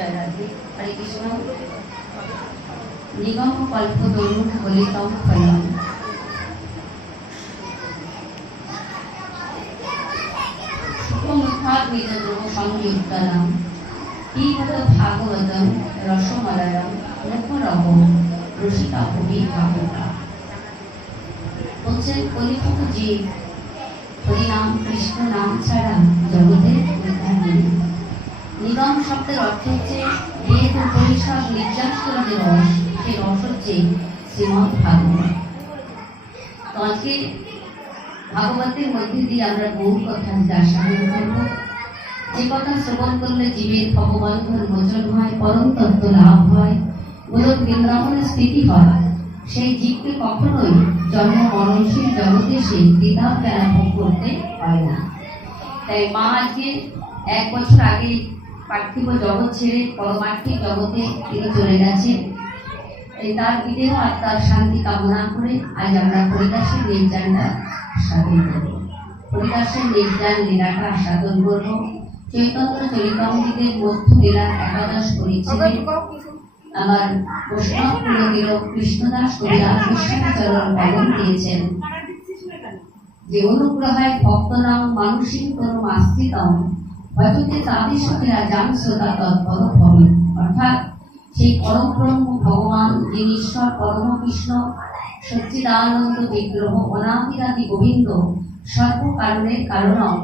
জয় রাধে। হরে কৃষ্ণ। নিগম কল্পতরু ফলিতম ফলম সুখমুখাগ্নিদ্রব সংযুক্তম পিবত ভাগবতম রসমলয়ম মুখরহ রসিকা কবি ভাবুকা। বলছেন কলিযুগ জীব হরিনাম কৃষ্ণ নাম ছাড়া জগতের উদ্ধার নেই। নিগম শব্দের অর্থ হচ্ছে বেদ উপনিষদ নির্যাস করা যে রস, সেই রস হচ্ছে শ্রীমৎ ভাগবত। তো আজকে ভাগবতের মধ্যে দিয়ে আমরা বহু কথা আস্বাদন করব। যে কথা শ্রবণ করলে জীবের ভগবন্ধন মোচন হয়, পরম তত্ত্ব লাভ হয়, গোলক বৃন্দাবনের স্থিতি হয়, সেই জীবকে কখনোই জন্ম মরণশীল জগতে সে দ্বিধা জ্ঞান ভোগ করতে হয় না। তাই মা আজকে 1 বছর আগে পার্থিব জগৎ ছেড়ে পরমার্থিক জগতে তিনি চলে গেছেন। তার বিদেহ আত্মার শান্তি কামনা করে আজ আমরা হরিদাসের নির্যানটা সাধন করব। হরিদাসের নির্যান লীলাটা সাধন করব। চৈতন্য চরিতামৃতের মধ্য লীলা 11 পরিচ্ছেদে আমার বৈষ্ণব কুলতির কৃষ্ণদাস কবিরাজ বিশ্বচরণ বলন দিয়েছেন যে অনুগ্রহায় ভক্তনাম মানসিক তরুম আস্থিতম ভজতে তাদিশকেরা জানসোতা তৎপর ভবে। অর্থাৎ সেই পরব্রহ্ম ভগবান যিনি ঈশ্বর পরম কৃষ্ণ সচ্চিদানন্দ বিগ্রহ অনাদিরাদি গোবিন্দ সর্বকারণের কারণম,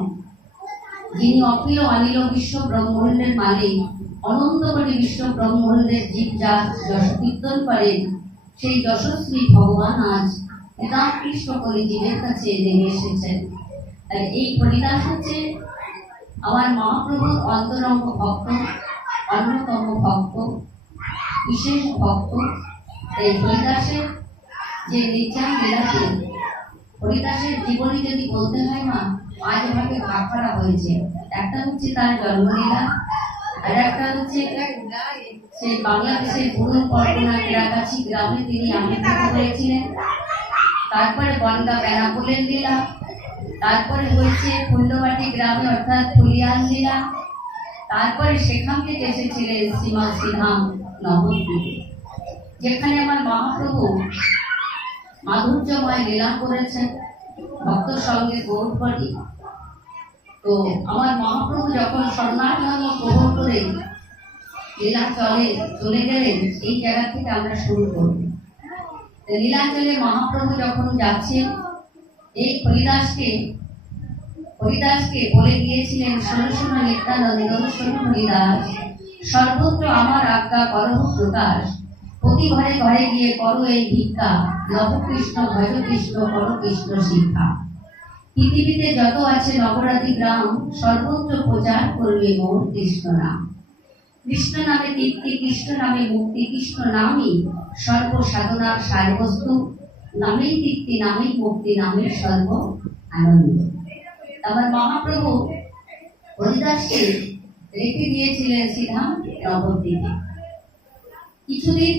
যিনি অখিল অনিল বিশ্ব ব্রহ্মাণ্ডের মালিক, অনন্ত কোটি বিশ্ব ব্রহ্মাণ্ডের জীব যা যশ কীর্তন করেন, সেই যশস্বী ভগবান আজ নিতান্ত কৃষ্ণ কলি জীবের কাছে নেমে এসেছেন। আর এই হরিদাস হচ্ছে আমার মহাপ্রভুর অন্তরঙ্গ ভক্ত, অন্যতম ভক্ত, বিশেষ ভক্ত। এই হরিদাসের যে নির্যান লীলাতে হরিদাসের জীবনী যদি বলতে হয় মা, 5 ভাগে ভাগ করা হয়েছে। একটা হচ্ছে তার জন্মলীলা, আর একটা হচ্ছে সেই বাংলাদেশের পুরো পরগনা এলাকাছি গ্রামে তিনি আবির্ভূত হয়েছিলেন। তারপরে বনগা বেনাপোলের লীলা, তারপরে হয়েছে ফুলবাটি গ্রামে অর্থাৎ ফুলিয়ান লীলা, তারপরে সেখান থেকে এসেছিলেন শ্রীমৎ শ্রীধাম নবদ্বীপে, যেখানে আমার মহাপ্রভু মাধুর্যময় লীলা করেছেন ভক্ত সঙ্গে গৌর করি। তো আমার মহাপ্রভু যখন স্বর্ণাধর্ম গ্রহণ করে লীলাচলে চলে গেলেন, এই জায়গা থেকে আমরা শুরু করব। লীলাচলে মহাপ্রভু যখন যাচ্ছেন, এই হরিদাসকে বলে গিয়েছিলেন, শোনো শোনো নিত্যানন্দ, শোনো হরিদাস, সর্বত্র আমার আজ্ঞা করহ প্রকাশ, প্রতি ঘরে ঘরে গিয়ে করো এই ভিক্ষা, লভ কৃষ্ণ ভজ কৃষ্ণ করো কৃষ্ণ শিক্ষা। পৃথিবীতে যত আছে নগরাদি গ্রাম, সর্বত্র প্রচার করবে মোর কৃষ্ণ নাম। কৃষ্ণ নামে তৃপ্তি, কৃষ্ণ নামে মুক্তি, কৃষ্ণ নামই সর্বসাধনার সারবস্তু, নামেই তৃপ্তি, নামেই মুক্তি, নামেই সর্ব আনন্দ। আমার মহাপ্রভু হরিদাসকে রেখে দিয়েছিলেন শ্রীধাম নবদ্বীপে। কিছুদিন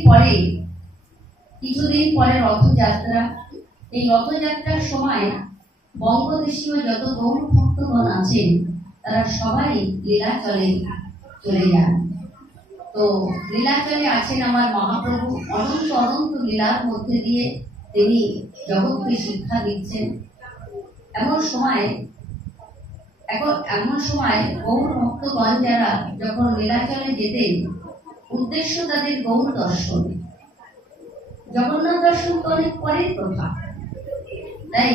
পরে রথযাত্রা। এই রথযাত্রার সময় বঙ্গদেশীয় যত গৌর ভক্তগণ আছেন তারা সবাই লীলাচলে চলে যান। তো লীলাচলে আছেন আমার মহাপ্রভু, অনন্ত অনন্ত লীলার মধ্যে দিয়ে তিনি জগৎকে শিক্ষা দিচ্ছেন। এমন সময় গৌর ভক্তগণ যারা যখন লীলাচলে যেতেন, উদ্দেশ্য তাদের গৌর দর্শন। জগন্নাথ দর্শন তো অনেক পরের কথা, তাই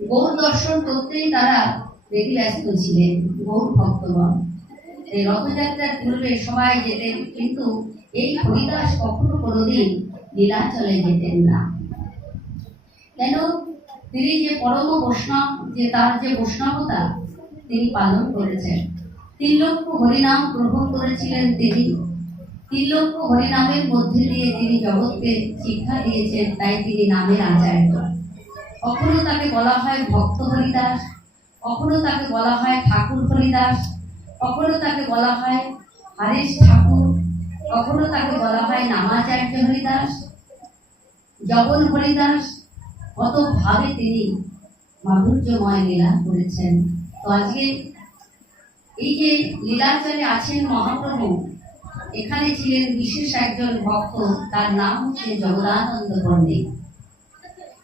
গৌর দর্শন করতেই তারা ব্যস্ত ছিলেন গৌর ভক্তগণ। এই রথযাত্রার পূর্বে সবাই যেতেন, কিন্তু এই হরিদাস কখনো কোনোদিন লীলাচলে যেতেন না। কেন? তিনি যে পরম বৈষ্ণব, যে তার যে বৈষ্ণবতা তিনি পালন করেছেন। 3 লক্ষ হরিনাম গ্রহণ করেছিলেন তিনি। 3 লক্ষ হরিনামের মধ্যে দিয়ে তিনি জগৎকে শিক্ষা দিয়েছেন, তাই তিনি নামের আচার্য। কখনো তাকে বলা হয় ভক্ত হরিদাস, কখনো তাকে বলা হয় ঠাকুর হরিদাস, কখনো তাকে বলা হয় হরেশ ঠাকুর, কখনো তাকে বলা হয় নামাচার্য হরিদাস, জগন হরিদাস। কত ভাবে তিনি মাধুর্যময় লীলা করেছেন। তো আজকে এই যে লীলাচলে আছেন মহাপ্রভু, এখানে ছিলেন বিশেষ একজন ভক্ত, তার নাম হচ্ছে জগদানন্দ পণ্ডিত।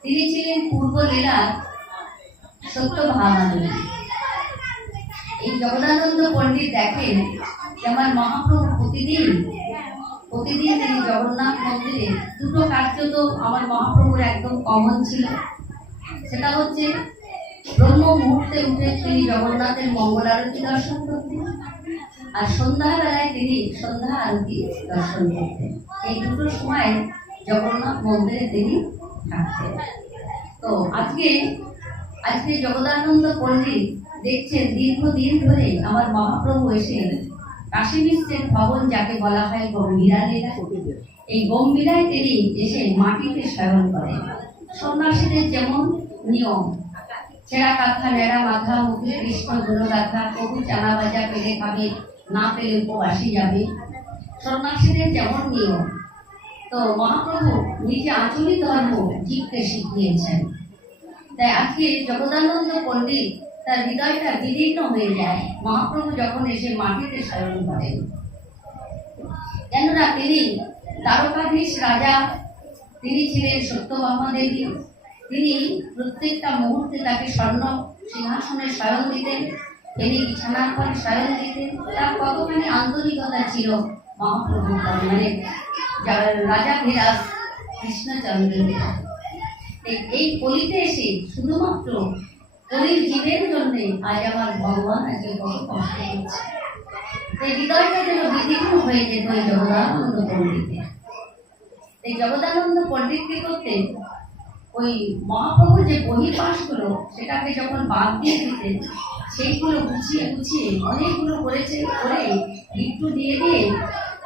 তিনি ছিলেন পূর্ব লীলার সত্য ভাবানন্দী। এই জগদানন্দ পণ্ডিত দেখেন যে আমার মহাপ্রভু প্রতিদিন তিনি জগন্নাথ মন্দিরে দুটো কার্য তো আমার মহাপ্রভুর একদম কমন ছিল। সেটা হচ্ছে ব্রহ্ম মুহূর্তে উঠে তিনি জগন্নাথের মঙ্গল আরতি দর্শন করতেন, আর সন্ধ্যাবেলায় তিনি সন্ধ্যা আরতি দর্শন করতেন। এই দুটো সময় জগন্নাথ মন্দিরে তিনি থাকতেন। তো আজকে জগদানন্দ পণ্ডিত দেখছেন দীর্ঘদিন ধরে আমার মহাপ্রভু এসে কাশী বিশ্বের ভবন, যাকে বলা হয় গম্ভীরা লীলা, এই গম্ভীরায় তিনি এসে মাটিতে শয়ন করেন। সন্ন্যাসীদের যেমন নিয়ম, ছেঁড়া কাঁথা, নেড়া মাথা, মুখে কৃষ্ণ গুণগাথা, কবু চানা ভাজা পেলে খাবে, না পেলে উপবাসী যাবে, সন্ন্যাসীদের যেমন নিয়ম। তো মহাপ্রভু নিজে আচরিত ধর্ম জীবকে শিখিয়েছেন। তাই আজকে জগদানন্দ পণ্ডিত তার হৃদয়টা বিদীর্ণ হয়ে যায় মহাপ্রভু যখন এসে মাটিতে শয়ন করেন। কেননা তিনি দ্বারকাধীশ রাজা, তিনি ছিলেন সত্যভামা দেবী। তিনি প্রত্যেকটা মুহূর্তে তাকে স্বর্ণ সিংহাসনে শয়ন দিতেন, তিনি বিছানার পরে শয়ন দিতেন। তার কতখানি আন্তরিকতা ছিল মহাপ্রভুর, মানে রাজা ধীরাজ কৃষ্ণচন্দ্র। এই কলিতে এসে শুধুমাত্র কলির জীবের জন্য আজ আমার ভগবান আজকে কত কষ্ট করছে। এই হৃদয়টা যেন বিদীর্ণ হয়ে যেত এই জগদানন্দ পণ্ডিতে। এই জগদানন্দ পণ্ডিতকে করতে ওই মহাপ্রভুর যে বহির্বাসগুলো, সেটাকে যখন বাদ দিয়ে দিতেন, সেইগুলো গুছিয়ে অনেকগুলো করেছে, করে একটু দিয়ে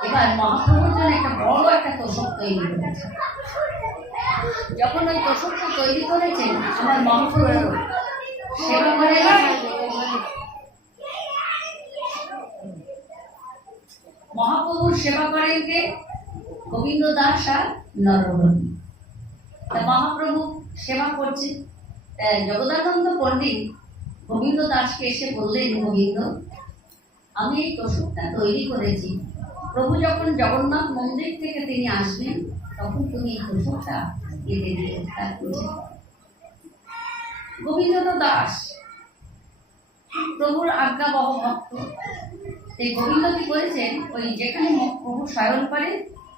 এবার মহাপ্রভুর জন্য একটা বড় একটা তোষক তৈরি করেছে। যখন ওই তোষকটা তৈরি করেছেন, আমার মহাপ্রভু সেবা করে, মহাপ্রভুর সেবা করেন কে? গোবিন্দ দাস আর নরহরি। মহাপ্রভু সেবা করছে। জগদানন্দ পণ্ডিত গোবিন্দ দাসকে এসে বললেন, গোবিন্দ, আমি এই তোষকটা তৈরি করেছি, প্রভু যখন জগন্নাথ মন্দির থেকে তিনি আসবেন তখন তুমি এই তোষকটা কেটে দিও। গোবিন্দ তো দাস, প্রভুর আজ্ঞাবহ ভক্ত। এই গোবিন্দ কি করেছেন, ওই যেখানে প্রভু শয়ন করে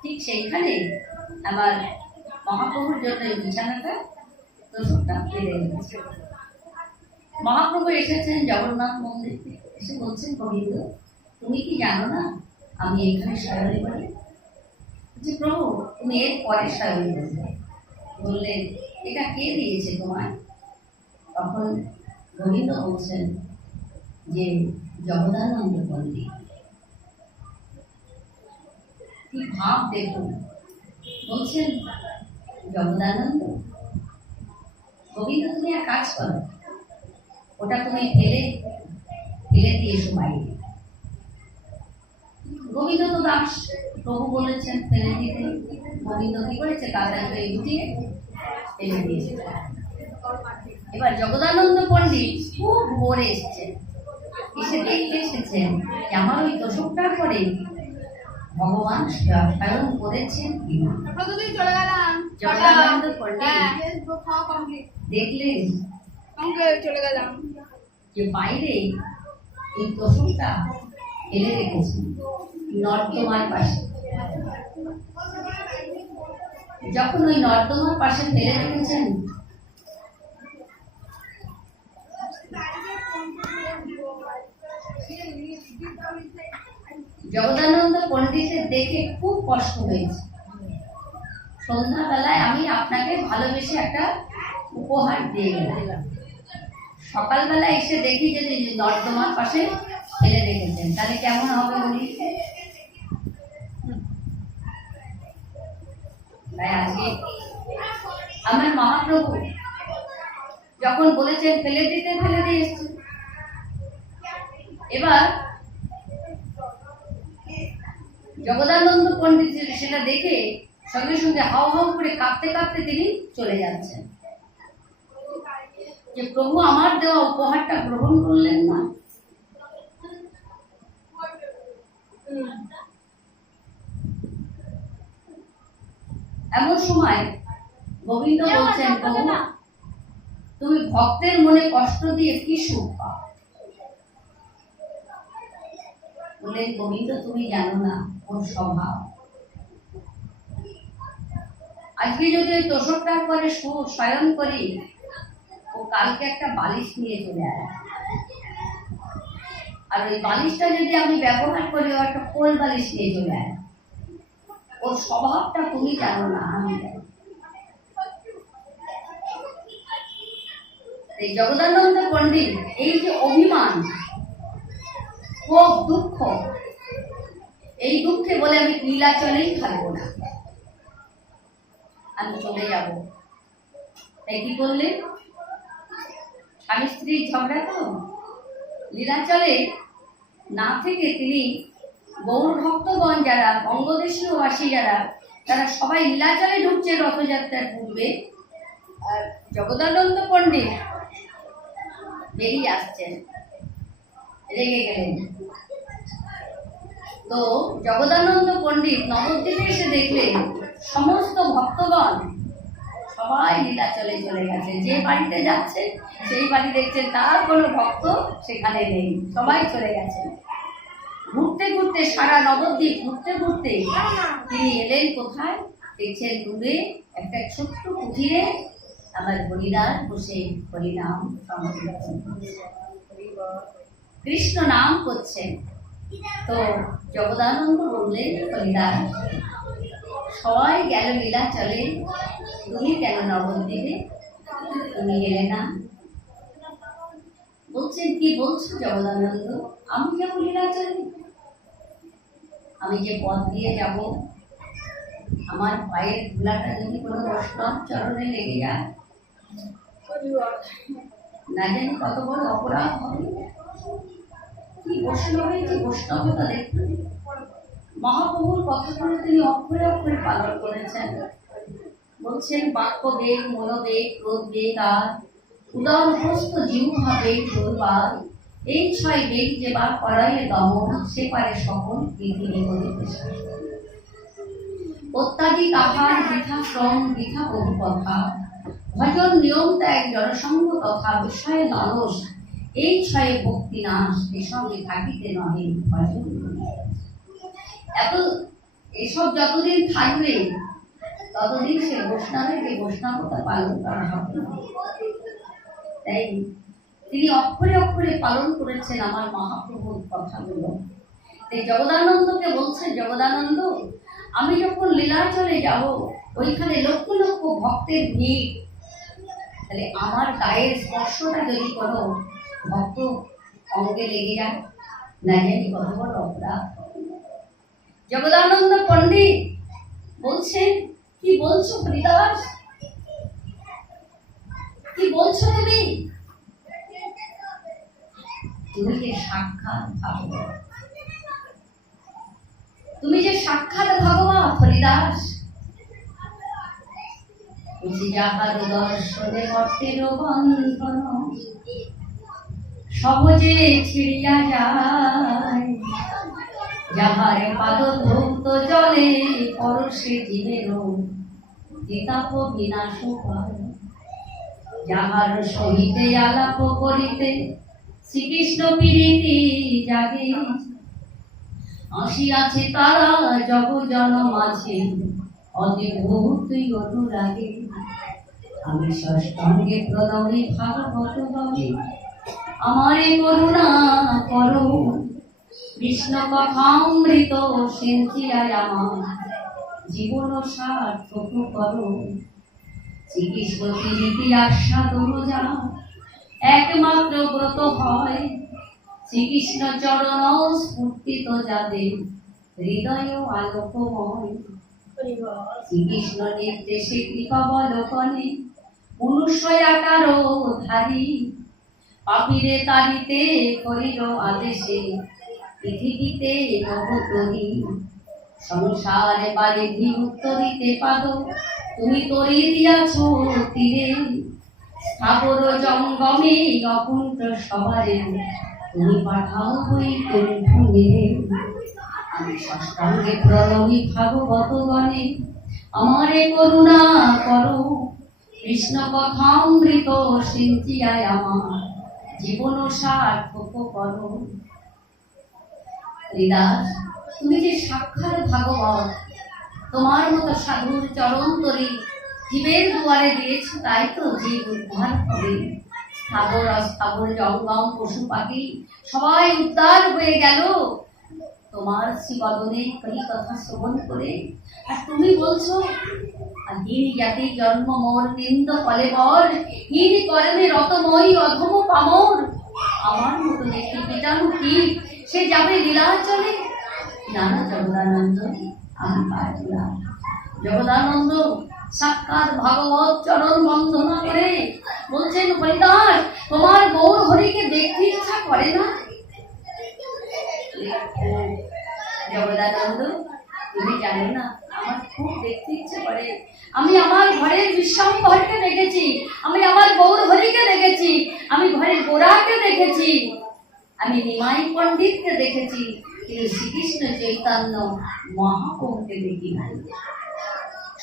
ঠিক সেইখানে আবার মহাপ্রভুর জন্য এই বিছানাটা তোষকটা কেটে দিয়েছে। মহাপ্রভু এসেছেন জগন্নাথ মন্দির থেকে, এসে বলছেন, গোবিন্দ, তুমি কি জানো না আমি এখানে শয়ন করি? যে প্রভু, তুমি এর পরে শয়ন করবে। বললেন, এটা কে দিয়েছে তোমায়? তখন গোবিন্দ বলছেন যে জগদানন্দ পণ্ডিত। কি ভাব দেখুন! বলছেন, জগদানন্দ, গোবিন্দ, তুমি এক কাজ করো, ওটা তুমি ফেলে দিয়ে এসো বাইরে। গোবিন্দ তো দাস, প্রভু বলেছেন ফেলে দিতে। গোবিন্দ কি করেছে, কাদাকে উঠিয়ে ফেলে দিয়েছে। এবার জগদানন্দ পণ্ডিত খুব ভোরে এসেছেন, এসে দেখতে এসেছেন যে আমার ওই তোষকটার পরে ভগবান শয়ন করেছেন কিনা। জগদানন্দ পণ্ডিত দেখলেন যে বাইরে এই তোষকটা ফেলে রেখেছেন নর্দমার পাশে। যখন ওই নর্দমার পাশে ফেলে রেখেছেন, জগদানন্দ পণ্ডিতের দেখে খুব কষ্ট হয়েছে। সন্ধ্যাবেলায় আমি আপনাকে ভালোবেসে একটা উপহার দিয়ে গেলাম, সকালবেলা এসে দেখি যে নর্দমার পাশে ফেলে রেখেছেন, তাহলে কেমন হবে বলি? তাই আজকে আমার মহাপ্রভু যখন বলেছেন ফেলে দিয়ে এসছে। এবার জগদানন্দ পণ্ডিত সেটা দেখে সঙ্গে সঙ্গে হাও হাও করে কাঁপতে তিনি চলে যাচ্ছেন, যে প্রভু আমার দেওয়া উপহারটা গ্রহণ করলেন না। এমন সময় গোবিন্দ বলছেন, প্রভু তুমি ভক্তের মনে কষ্ট দিয়ে কি সুখ পাও? বললেন, গোবিন্দ তুমি জানো না ওর স্বভাব। আজকে যদি ওই তোষকটার পরে শয়ন করি, ও কালকে একটা বালিশ নিয়ে চলে আসে। আর ওই বালিশটা যদি আমি ব্যবহার করি, ও একটা কোল বালিশ নিয়ে চলে আসে। ওর স্বভাবটা তুমি জানো না, আমি জানি। এই জগদানন্দ পণ্ডিত এই যে অভিমান, খুব দুঃখ, এই দুঃখে বলে আমি নীলাচলেই থাকবো না, আমি চলে যাব। তাই কি করলেন? স্বামী স্ত্রীর ঝগড়া তো, লীলাচলে না থেকে তিনি গৌর ভক্তগণ যারা, বঙ্গদেশীয় বাসী যারা, তারা সবাই লীলাচলে ঢুকছে রথযাত্রার পূর্বে। আর জগদানন্দ পণ্ডিত বেরিয়ে আসছেন, রেগে গেলেন। তো জগদানন্দ পণ্ডিত নবদ্বীপে এসে দেখলেন সমস্ত ভক্তগণ সবাই লীলাচলে চলে গেছে। যে বাড়িতে যাচ্ছে সেই বাড়ি দেখছেন তার কোনো ভক্ত সেখানে নেই, সবাই চলে গেছে। ঘুরতে ঘুরতে সারা নবদ্বীপ ঘুরতে ঘুরতে তিনি এলেন কোথায়? দেখছেন দূরে একটা ছোট্ট কুঠিরে আমার হরিদাস বসে হরিনাম সংকীর্তন করছেন, কৃষ্ণ নাম করছেন। তো জগদানন্দ বললেন, হরিদাস সবাই গেল লীলাচলে, তুমি কেন নবদ্বীপে? তুমি গেলে না? বলছেন, কি বলছো জগদানন্দ? আমি যাবো লীলাচলে? আমি যে পথ দিয়ে যাব, আমার পায়ের ধুলাটা যদি কোনো বৈষ্ণব চরণে লেগে যায়, না জানি কত বড় অপরাধ হবে। কি বৈষ্ণবের যে বৈষ্ণবতা দেখুন, মহাপ্রভুর কথাগুলো তিনি অক্ষরে অক্ষরে পালন করেছেন। বলছেন, বাক্য বেগ, মনোবেগ, ক্রোধ বেগ আর উদর হস্ত জিহ্বা বেগ দুর্বার, এই 6 বেগ যে বার করাইলে দমন, সে পারে সকল পৃথিবী বলিতে। অত্যাধিক আহার, বৃথা শ্রম, বৃথা বহু কথা, ভজন নিয়ম ত্যাগ, জনসঙ্গ তথা বিষয়ে লালস, এই 6 ভক্তি নাশ, এসবে থাকিতে নহে ভজন। এত এসব যতদিন থাকবে ততদিন সে বৈষ্ণবের যে বৈষ্ণবতা পালন করা হবে। তাই তিনি অক্ষরে অক্ষরে পালন করেছেন আমার মহাপ্রভুর কথাগুলো। তাই জগদানন্দকে বলছেন, জগদানন্দ আমি যখন লীলাচলে যাব, ওইখানে লক্ষ লক্ষ ভক্তের ভিড়, তাহলে আমার গায়ের স্পর্শটা যদি কোনো ভক্ত অঙ্গে লেগে যায়, না জানি কত বড় অপরাধ। জগদানন্দ পণ্ডিত বলছেন, কি বলছো হরিদাস? কি বলছো তুমি? তুমি যে সাক্ষাৎ ভাগবত, তুমি যে সাক্ষাৎ ভাগবত হরিদাস, যাহার দর্শনে অর্থের বন্ধন সহজে ছিড়িয়া যায়, যাহার পাদ ধৌত জলে পরশে জীবের বিতাপ বিনাশ হয়, যাহার সহিতে আলাপ করিতে শ্রীকৃষ্ণ প্রীতি জাগে, আসিয়াছে তারা জগ জন মাঝে অদ্ভুত অনুরাগে। আমি ষষ্ঠাঙ্গে প্রণমী ভাগবত বলে, আমারে করুণা করো, কৃষ্ণ কথামৃত সিঞ্চিয়ায় আমার জীবন সার্থক করো। শ্রীকৃষ্ণ প্রীতি আস্বাদ যা একমাত্র ব্রত হয়, শ্রীকৃষ্ণ চরণ স্ফূর্তিত যাদের হৃদয় আলোকময়। শ্রীকৃষ্ণ নির্দেশে কৃপাবলোকনে মনুষ্য আকার ধারী, পাপীরে তারিতে করিল আদেশে পৃথিবীতে নবতরী। সংসারে বারিধি উত্তরিতে পাদ, তুমি তরি দিয়াছ তীরে, স্থাবর জঙ্গমে অকুণ্ঠ সবারে, তুমি পাঠাও বৈকুণ্ঠ নীরে। আমি ষষ্ঠাঙ্গে প্রণমী ভাগবত গণে, আমারে করুণা করো, কৃষ্ণ কথামৃত সিঞ্চিয়ায় আমার জীবন সার্থক করো। হরিদাস, তুমি যে সাক্ষাৎ ভাগবত, তোমার মতো সাধুর চরণ তরি জীবের দুয়ারে দিয়েছ, তাই তো জীব উদ্ধার হবে। স্থাবর অস্থাবর জঙ্গম পশু পাখি সবাই উদ্ধার হয়ে গেল তোমার শ্রীবদনে কলি কথা শ্রবণ করে। আর তুমি বলছো হীন জাতি জন্ম মোর নিন্দ ফলে বর, হীন কর্মে রতময়ী অধম পামর। আমার মতো একটি পিটানো কি সে যাবে লীলাচলে? জানা জগদানন্দ, আমি পারলাম। জগদানন্দ সাক্ষাৎ ভাগবত চরণ বন্দনা করে বলছেন, হরিদাস, তোমার গৌর হরিকে দেখতে ইচ্ছা করে না? জগদানন্দ, তুমি জানো না আমার খুব দেখতে ইচ্ছে করে। আমি আমার ঘরের বিশ্বম্ভরকে দেখেছি, আমি আমার গৌর হরিকে দেখেছি, আমি ঘরের গোড়াকে দেখেছি, আমি নিমাই পণ্ডিতকে দেখেছি, কিন্তু শ্রীকৃষ্ণ চৈতন্য মহাপ্রভুকে দেখি নাই।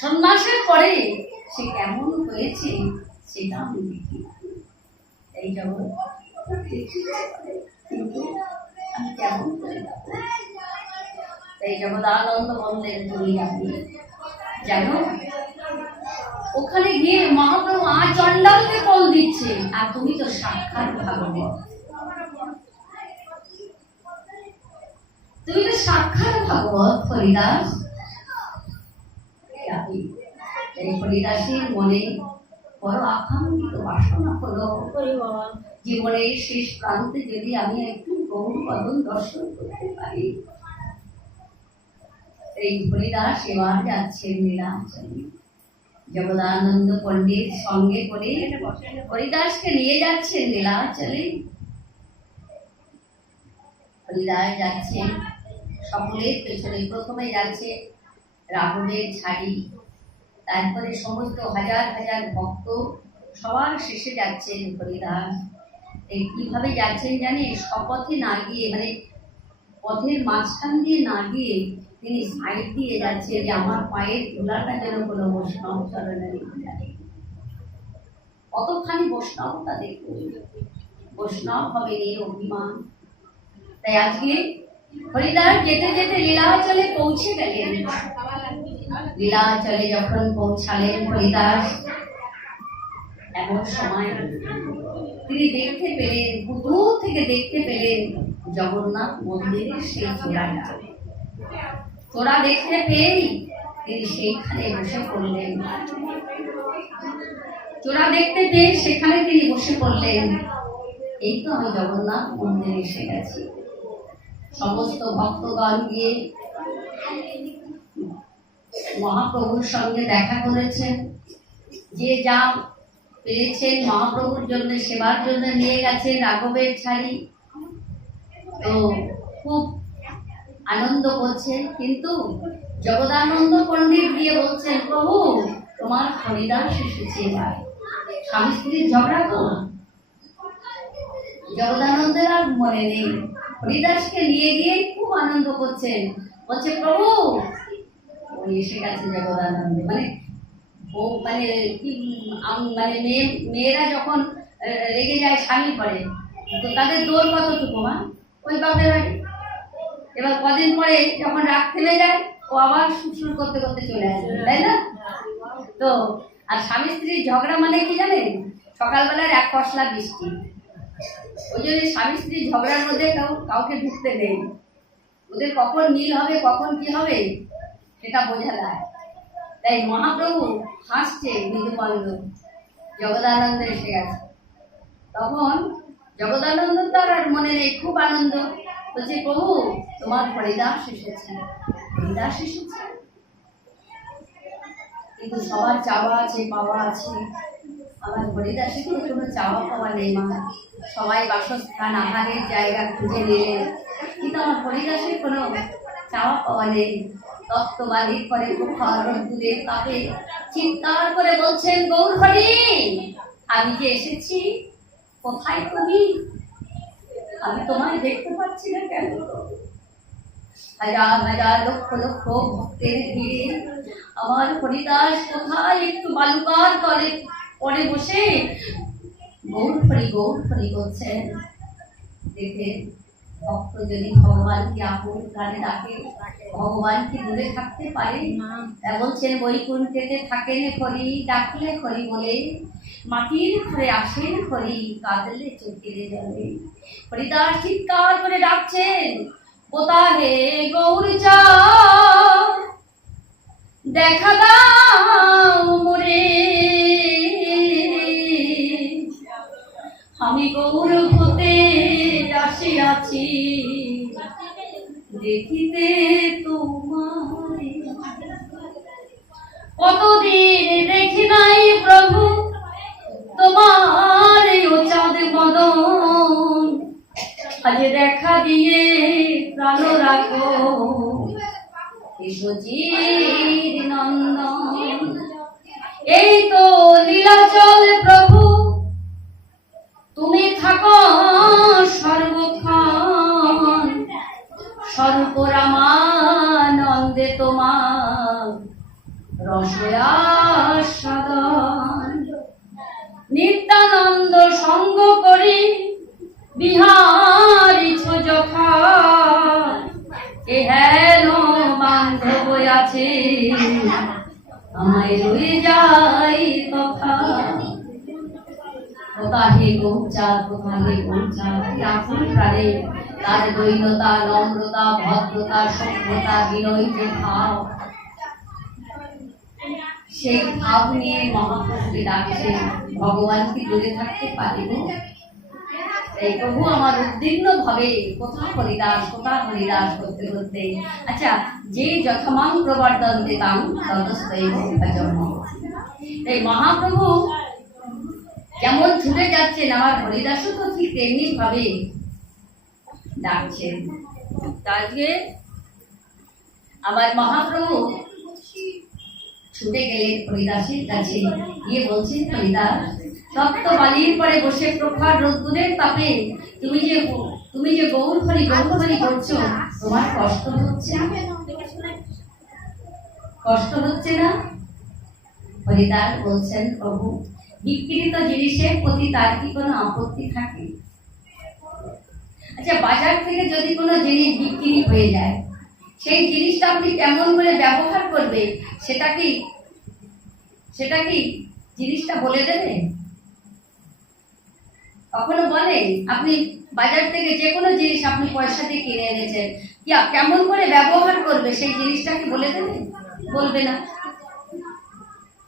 সন্ন্যাসের পরে সে কেমন হয়েছে সেটা আমি দেখি না। এই জগৎ কিন্তু আমি কেমন করে যাবো? এই জগদানন্দ বললেন, তুমি যাবে জানো, ওখানে গিয়ে মহাপ্রভু চণ্ডালকে কল দিচ্ছে, আর তুমি তো সাক্ষাৎ ভাগবত, তুমি তো সাক্ষাৎ ভাগবত। হরিদাস, এই হরিদাসের মনে বড় আকাঙ্ক্ষিত বাসনা হলো, জীবনের শেষ প্রান্তে যদি আমি একটু গৌর বদন দর্শন করতে পারি। এই হরিদাস এবার যাচ্ছেন লীলাচলে। জগদানন্দ পণ্ডিত সঙ্গে করে হরিদাসকে নিয়ে যাচ্ছেন লীলাচলে। হরিদাস যাচ্ছে সকলের পেছনে, প্রথমে যাচ্ছে রাঘবের ছাড়ি, তারপরে সমস্ত হাজার হাজার ভক্ত, সবার শেষে যাচ্ছেন হরিদাস। এই কিভাবে যাচ্ছেন জানে? শপথে না গিয়ে, মানে পথের মাঝখান দিয়ে না গিয়ে তিনি সাইড দিয়ে যাচ্ছে, যে আমার পায়ের ধুলাটা যেন কোনো বৈষ্ণব চরণে লেগে যায়। কতখানি বৈষ্ণবতা দেখুন, বৈষ্ণব হবে এই অভিমান। তাই আজকে হরিদাস যেতে যেতে লীলাচলে পৌঁছে গেলেন। লীলাচলে যখন পৌঁছালেন হরিদাস, এমন সময় তিনি দেখতে পেলেন, দূর থেকে দেখতে পেলেন জগন্নাথ মন্দিরের সেই চূড়াটা। চূড়া দেখতে পেয়েই তিনি সেইখানে বসে পড়লেন। চূড়া দেখতে পেয়ে সেখানে তিনি বসে পড়লেন। এই তো আমি জগন্নাথ মন্দিরে এসে গেছি। সমস্ত ভক্তগণ গিয়ে মহাপ্রভুর সঙ্গে দেখা করেছেন, যে যা পেরেছেন মহাপ্রভুর জন্য সেবার জন্য নিয়ে গেছেন রাঘবের ছাড়ি। তো খুব আনন্দ করছেন, কিন্তু জগদানন্দ পণ্ডিত গিয়ে বলছেন, প্রভু তোমার হরিদাস এসেছে, এবার স্বামী স্ত্রীর ঝগড়া তো। জগদানন্দের আর মনে নেই, হরিদাসকে নিয়ে গিয়ে খুব আনন্দ করছেন, বলছে প্রভু ওই এসে গেছে জগদানন্দ। মানে ও মানে কি, মানে মেয়েরা যখন রেগে যায় স্বামী পরে, তো তাদের দৌড় কতটুকু মা, ওই বাপের বাড়ি। এবার কদিন পরে যখন রাগ থেমে যায়, ও আবার সুর করতে করতে চলে আসে, তাই না? তো আর স্বামী স্ত্রীর ঝগড়া মানে কি জানেন? সকালবেলার এক পশলা বৃষ্টি। ওই জন্য স্বামী স্ত্রীর ঝগড়ার মধ্যে কাউকে ঢুকতে নেই। ওদের কখন মিল হবে, কখন কি হবে সেটা বোঝা যায়। তাই মহাপ্রভু হাসছে মৃদুমন্দ, জগদানন্দ এসে গেছে। তখন জগদানন্দ তার আর মনে নেই, খুব আনন্দ, বলছে প্রভু তোমার হরিদাস এসেছে, হরিদাস এসেছে। কিন্তু সবার চাওয়া আছে, পাওয়া আছে, আমার হরিদাসের কোনো চাওয়া পাওয়া নেই মা। সবাই বাসস্থান আহারের জায়গা খুঁজে নিলেন, কিন্তু আমার হরিদাসের কোনো চাওয়া পাওয়া নেই। তত্ত্ববাদী করে রোদ্দুরের তাপে চিৎকার করে বলছেন, গৌর হরি আমি যে এসেছি, কোথায় তুমি? আমি তোমায় দেখতে পাচ্ছি না কেন? হাজার হাজার লক্ষ লক্ষ ভক্তের ভিড়ে আমার হরিদাস কোথায় একটু বালুকার তলে পরে বসে গৌর হরি করছেন। দেখে ভক্ত যদি ভগবানকে আপন প্রাণে ডাকে, ভগবান কি দূরে থাকতে পারে? বলছেন বৈকুণ্ঠেতে থাকেন হরি, ডাকলে হরি বলে, মাটির ঘরে আসেন হরি, কাঁদলে চোখের জলে। হরিদাস চিৎকার করে ডাকছেন, কোথা হে গৌর চাঁদ, দেখা দাও মোরে, আমি গৌর হতে আসিয়াছি দেখিতে তোমায়। কতদিন দেখি নাই প্রভু তোমার ও চাঁদ বদন, আজ দেখা দিয়ে প্রাণ রাখো সচির নন্দন। এই তো লীলাচল প্রভু, তুমি থাকো সর্বক্ষণ, স্বরূপ রামানন্দে তোমার রসয়াস্বাদন। নিত্যানন্দ সঙ্গ করি বিহারিছ যখন, এ হেন বান্ধব আছে আমায় রয়ে যাই তথা। কোথাহে গৌচাঁদ, কোথাহে গৌচাঁদ, আপন প্রাণে তার দৈন্যতা, নম্রতা, ভদ্রতা, সভ্যতা, বিনয় যে ভাব, সেই ভাব নিয়ে মহাপ্রভুকে ডাকছে। ভগবান কি দূরে থাকতে পারিব? এই প্রভু আমার উদ্বিগ্ন ভাবে কোথা হরিদাস করতে করতে, আচ্ছা, যে যথমাং প্রবর্তন্তে তাং ততস্তৈব ভজম। এই মহাপ্রভু যেমন ছুটে যাচ্ছেন, আমার হরিদাসও তো ঠিক তেমনি ভাবে ডাকছেন। আজকে আমার মহাপ্রভু ছুটে গেলেন হরিদাসের কাছে, গিয়ে বলছেন, হরিদাস, তপ্ত বালির পরে বসে প্রখর রোদ্দুরের তাপে তুমি যে গৌর হরি করছো, তোমার কষ্ট হচ্ছে না? কষ্ট হচ্ছে না? হরিদাস বলছেন, প্রভু, বিক্রিত জিনিসের প্রতি তার কি কোনো আপত্তি থাকে? আচ্ছা, বাজার থেকে যদি কোনো জিনিস বিক্রি হয়ে যায়, সেই জিনিসটা আপনি কেমন করে ব্যবহার করবে, সেটা কি জিনিসটা বলে দেবে? কখনো বলে? আপনি বাজার থেকে যে কোনো জিনিস আপনি পয়সা দিয়ে কিনে এনেছেন, কি কেমন করে ব্যবহার করবে সেই জিনিসটা কি বলে দেবে? বলবে না।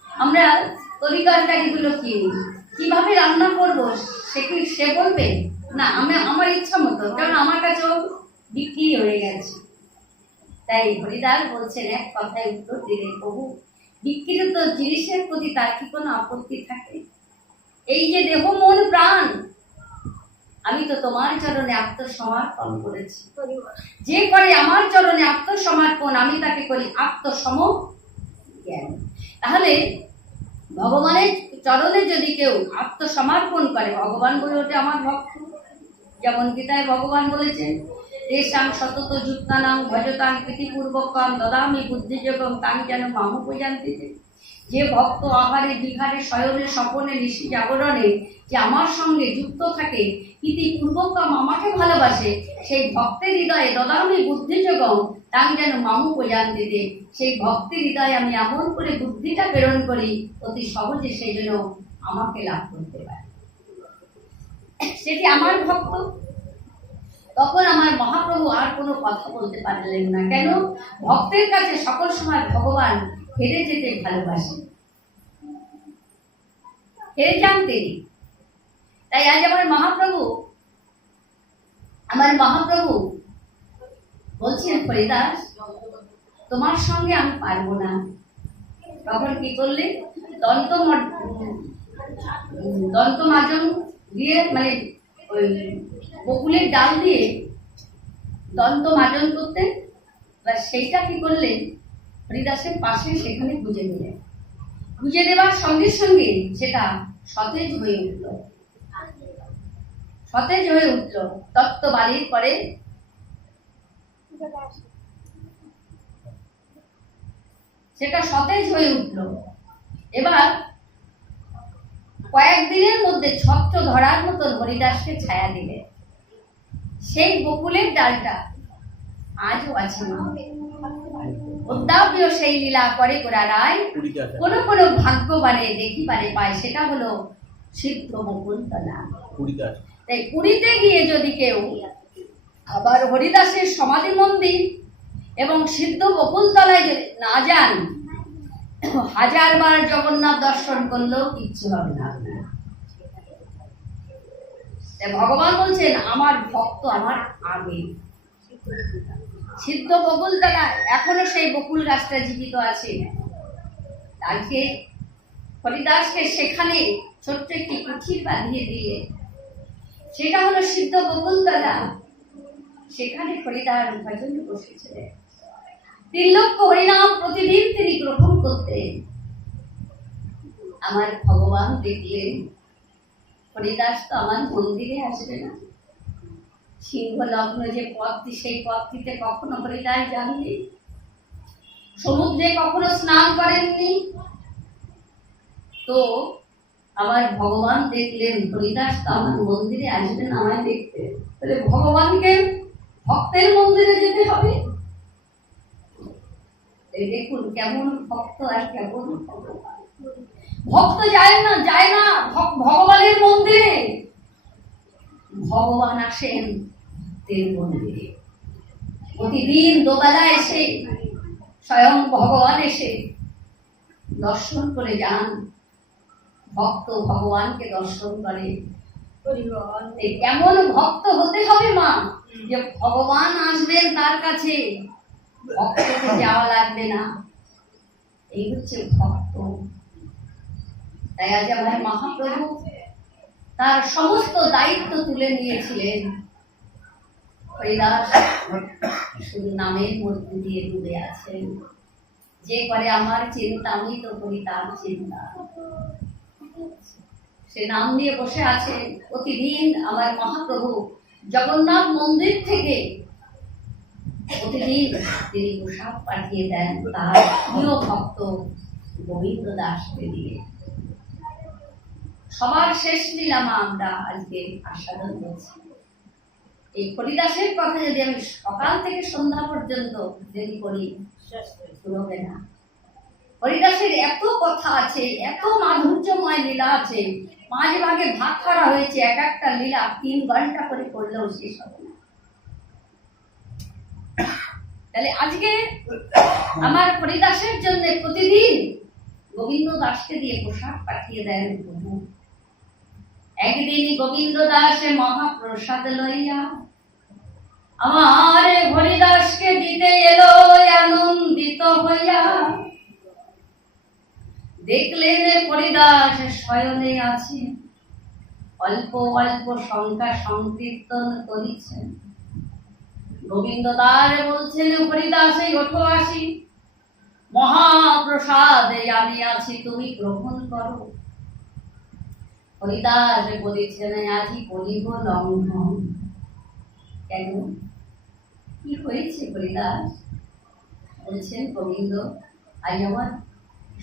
আমরা তরিতরকারিগুলো কিনি, কিভাবে রান্না করবো সে বলবে না, আমার ইচ্ছা মতো, কারণ আমার কাছেও বিক্রি হয়ে গেছে। তাই হরিদাস বলছেন, এক কথায় উত্তর দিলেন, প্রভু, বিক্রিত জিনিসের প্রতি তার কি কোনো আপত্তি থাকে? এই যে দেহ মন প্রাণ, আমি তো তোমার চরণে আত্মসমর্পণ করেছি। যে করে আমার চরণে আত্মসমর্পণ, আমি তাকে করি আত্মসমজ্ঞান। তাহলে ভগবানের চরণে যদি কেউ আত্মসমর্পণ করে, ভগবান বলে ওঠে আমার ভক্ত। যেমন গীতায় ভগবান বলেছেন, তেষাং সতত যুক্তানাং ভজতাং প্রীতিপূর্বকং দদামি বুদ্ধিযোগং তাং যেন মামু পূজান্তি। যে ভক্ত আহারে বিহারে শয়নে স্বপনে নিশি জাগরণে যে আমার সঙ্গে যুক্ত থাকে, প্রীতিপূর্বকম আমাকে ভালোবাসে, সেই ভক্তের হৃদয়ে দদামি বুদ্ধিযোগং তাং যেন মামু পূজান্তি। সেই ভক্তের হৃদয়ে আমি এমন করে বুদ্ধিটা প্রেরণ করি, অতি সহজে সেই জন্য আমাকে লাভ করতে পারে। সেটি আমার ভক্ত। তখন আমার মহাপ্রভু আর কোনো কথা বলতে পারলেন না। কেন? ভক্তের কাছে সকল সময় ভগবান হেরে যেতে ভালোবাসে, হেরে যান তিনি। তাই আজ আমার মহাপ্রভু বলছেন, হরিদাস, তোমার সঙ্গে আমি পারবো না। তখন কি করলেন? দন্তমাজন দিয়ে, মানে ওই বকুলের ডাল দিয়ে দন্ত মাজন করতেন, সেইটা কি করলেন? হরিদাসের পাশে সেখানে গুঁজে দিলেন। গুঁজে দেওয়ার সঙ্গে সঙ্গে সেটা সতেজ হয়ে উঠল। তত্ত্ব বালির পরে সেটা সতেজ হয়ে উঠল। এবার কয়েকদিনের মধ্যে ছত্র ধরার মতন হরিদাসকে ছায়া দিলে। সেই বকুলের ডালটা আজও আছে মা। উদ্যাপীয় সেই লীলা করে গোরা রায়, কোন কোন ভাগ্যবানে দেখিবারে পায়, সেটা হলো সিদ্ধ বকুলতলা। তাই পুরীতে গিয়ে যদি কেউ আবার হরিদাসের সমাধি মন্দির এবং সিদ্ধ বকুলতলায় যদি না যান, 1000 বার জগন্নাথ দর্শন করলেও কিচ্ছু হবে না। ভগবান বলছেন আমার ভক্ত আমার আগে। সিদ্ধ বকুলতলা এখনো সেই বকুল গাছটা জীবিত আছে। আজকে হরিদাসকে সেখানে ছোট্ট একটি কুঠির বাঁধিয়ে দিয়ে, সেটা হলো সিদ্ধ বকুলতলা। সেখানে হরিদাস ভজন বসেছিলেন। 3 লক্ষ হরিনাম প্রতিদিন তিনি গ্রহণ করতেন। আমার ভগবান দেখলেন হরিদাস তো আমার মন্দিরে আসবে না। সিংহ লগ্ন যে পথটি, সেই পথটিতে কখনো হরিদাস যাননি, সমুদ্রে কখনো স্নান করেননি। তো আমার ভগবান দেখলেন হরিদাস তো আমার মন্দিরে আসবে না আমায় দেখতে, তাহলে ভগবানকে ভক্তের মন্দিরে যেতে হবে। দেখুন কেমন ভক্ত আর কেমন ভগবান। ভক্ত যায় না ভগবানের মন্দিরে, ভগবান আসেন ভক্তের মন্দিরে। প্রতিদিন দোবেলা এসে স্বয়ং ভগবান এসে দর্শন করে যান। ভক্ত ভগবানকে দর্শন করে। কেমন ভক্ত হতে হবে মা, যে ভগবান আসবেন তার কাছে, ভক্তকে যাওয়া লাগবে না। এই হচ্ছে ভক্ত। তাই আজ আমার মহাপ্রভু তার সমস্ত দায়িত্ব তুলে নিয়েছিলেন। হরিদাস শুধু নামের মধ্যে দিয়ে ডুবে আছেন। যে করে আমার চিন্তা আমি তো করি তার চিন্তা, সে নাম নিয়ে বসে আছেন। প্রতিদিন আমার মহাপ্রভু জগন্নাথ মন্দির থেকে প্রতিদিন তিনি প্রসাদ পাঠিয়ে দেন তার প্রিয় ভক্ত গোবিন্দ দাসকে দিয়ে। সবার শেষ লীলামা আমরা আজকে আস্বাদন করছি। এই হরিদাসের কথা যদি আমি সকাল থেকে সন্ধ্যা পর্যন্ত যদি করি শুনবে না। হরিদাসের এত কথা আছে, এত মাধুর্যময় লীলা আছে। 5 ভাগে ভাগ করা হয়েছে। এক একটা লীলা 3 ঘন্টা করে করলেও শেষ হবে না। তাহলে আজকে আমার হরিদাসের জন্য প্রতিদিন গোবিন্দ দাসকে দিয়ে প্রসাদ পাঠিয়ে দেন প্রভু। একদিন গোবিন্দ দাস মহাপ্রসাদ লইয়া আমার হরিদাসকে দিতে এলো আনন্দিত হইয়া। দেখলেন হরিদাস শয়নে আছে, অল্প অল্প সংখ্যা সংকীর্তন করিছেন। গোবিন্দ দাস বলছেন হরিদাস ওঠো আসি, মহাপ্রসাদে আমি আছি তুমি গ্রহণ করো। হরিদাস বলেছেন আজি করিব লঙ্ঘন। কেন, কি হয়েছে হরিদাস? বলছেন গোবিন্দ আজ আমার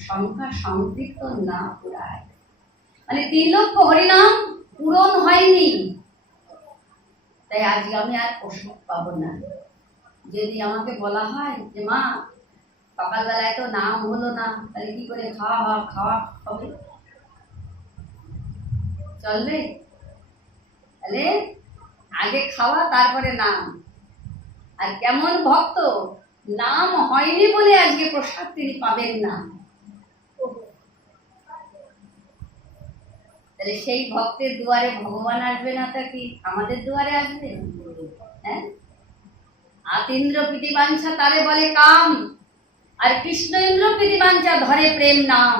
সংখ্যা সংকীর্তন না পুরায়, মানে 3 লক্ষ হরিনাম পূরণ হয়নি, তাই আজকে আমি আর প্রসাদ পাবো না। যদি আমাকে বলা হয় যে মা সকালবেলায় তো নাম হলো না, তাহলে কি করে খাওয়া হবে? চলবে? তাহলে আগে খাওয়া তারপরে নাম। আর কেমন ভক্ত, নাম হয়নি বলে আজকে প্রসাদ তিনি পাবেন না। তাহলে সেই ভক্তের দুয়ারে ভগবান আসবে না, তা কি আমাদের দুয়ারে আসবে? হ্যাঁ, আতীন্দ্র প্রীতিবাঞ্ছা তারে বলে কাম, আর কৃষ্ণ ইন্দ্র প্রীতিবাঞ্ছা ধরে প্রেম নাম।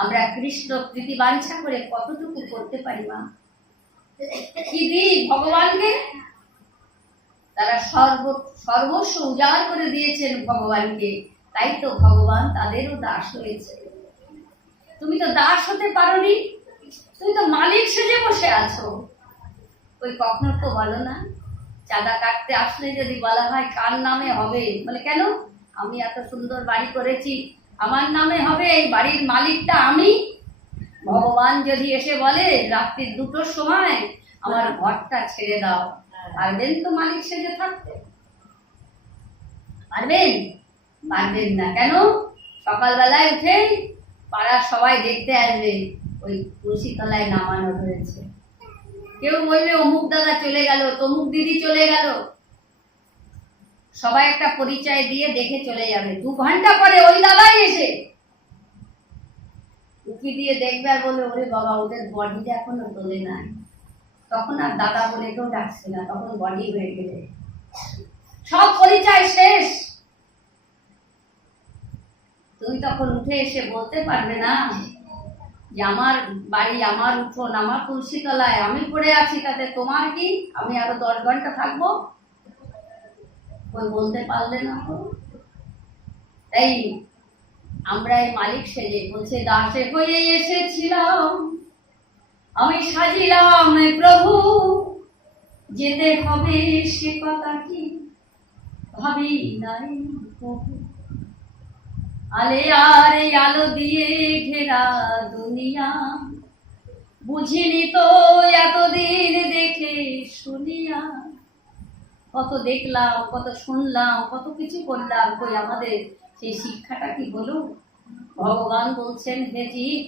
আমরা কৃষ্ণ প্রীতিবাঞ্ছা করে কতটুকু করতে পারি মা? কি দিই ভগবানকে? তারা সর্বস্ব উজাড় করে দিয়েছেন ভগবানকে, তাই তো ভগবান তাদেরও দাস হয়েছে। তুমি তো দাস হতে পারোনি, তুমি তো মালিক সেজে বসে আছো। ওই কখনো তো বলো না, চাঁদা কাটতে আসলে যদি বলা হয় কার নামে হবে, বলে কেন আমি এত সুন্দর বাড়ি করেছি, আমার নামে হবে, এই বাড়ির মালিকটা আমি। ভগবান যদি এসে বলে রাত্রি 2টোর সময় আমার ঘরটা ছেড়ে দাও, পারবেন তো মালিক সেজে থাকতে? পারবেন? পারবেন না। কেন? সকালবেলায় উঠে পাড়ার সবাই দেখতে আসবে ওই তুলসী তলায় নামানো হয়েছে। কেউ বলবে অমুক দাদা চলে গেল, তমুক দিদি চলে গেল, সবাই একটা পরিচয় দিয়ে দেখে চলে যাবে। 2 ঘন্টা পরে ওই দাদাই এসে উকি দিয়ে দেখবে আর বলবে ওরে বাবা, ওদের বডিটা এখনো তোলে নাই। তখন আর দাদা বলে কেউ ডাকছে না, তখন বডি হয়ে গেলে সব পরিচয় শেষ। তুমি তখন উঠে এসে বলতে পারবে না যে আমার বাড়ি, আমার উঠোন, আমার তুলসী তলায় আমি পড়ে আছি, তাতে তোমার কি? আমি আরো 10 ঘন্টা থাকবো? ওই বলতে পারলে না তো। তাই আমরা এই মালিক সেজে বলছে দাসে হয়ে এসেছিলাম, আমি সাজিলাম প্রভু, যেতে হবে সে কথা কি ভাবি নাই প্রভু। আলে আর এই আলো দিয়ে ঘেরা দুনিয়া, বুঝিনি তো এতদিন দেখে শুনিয়া। কত দেখলাম, কত শুনলাম, কত কিছু করলাম, কই আমাদের সেই শিক্ষাটা কি হলো? ভগবান বলছেন হে জীব,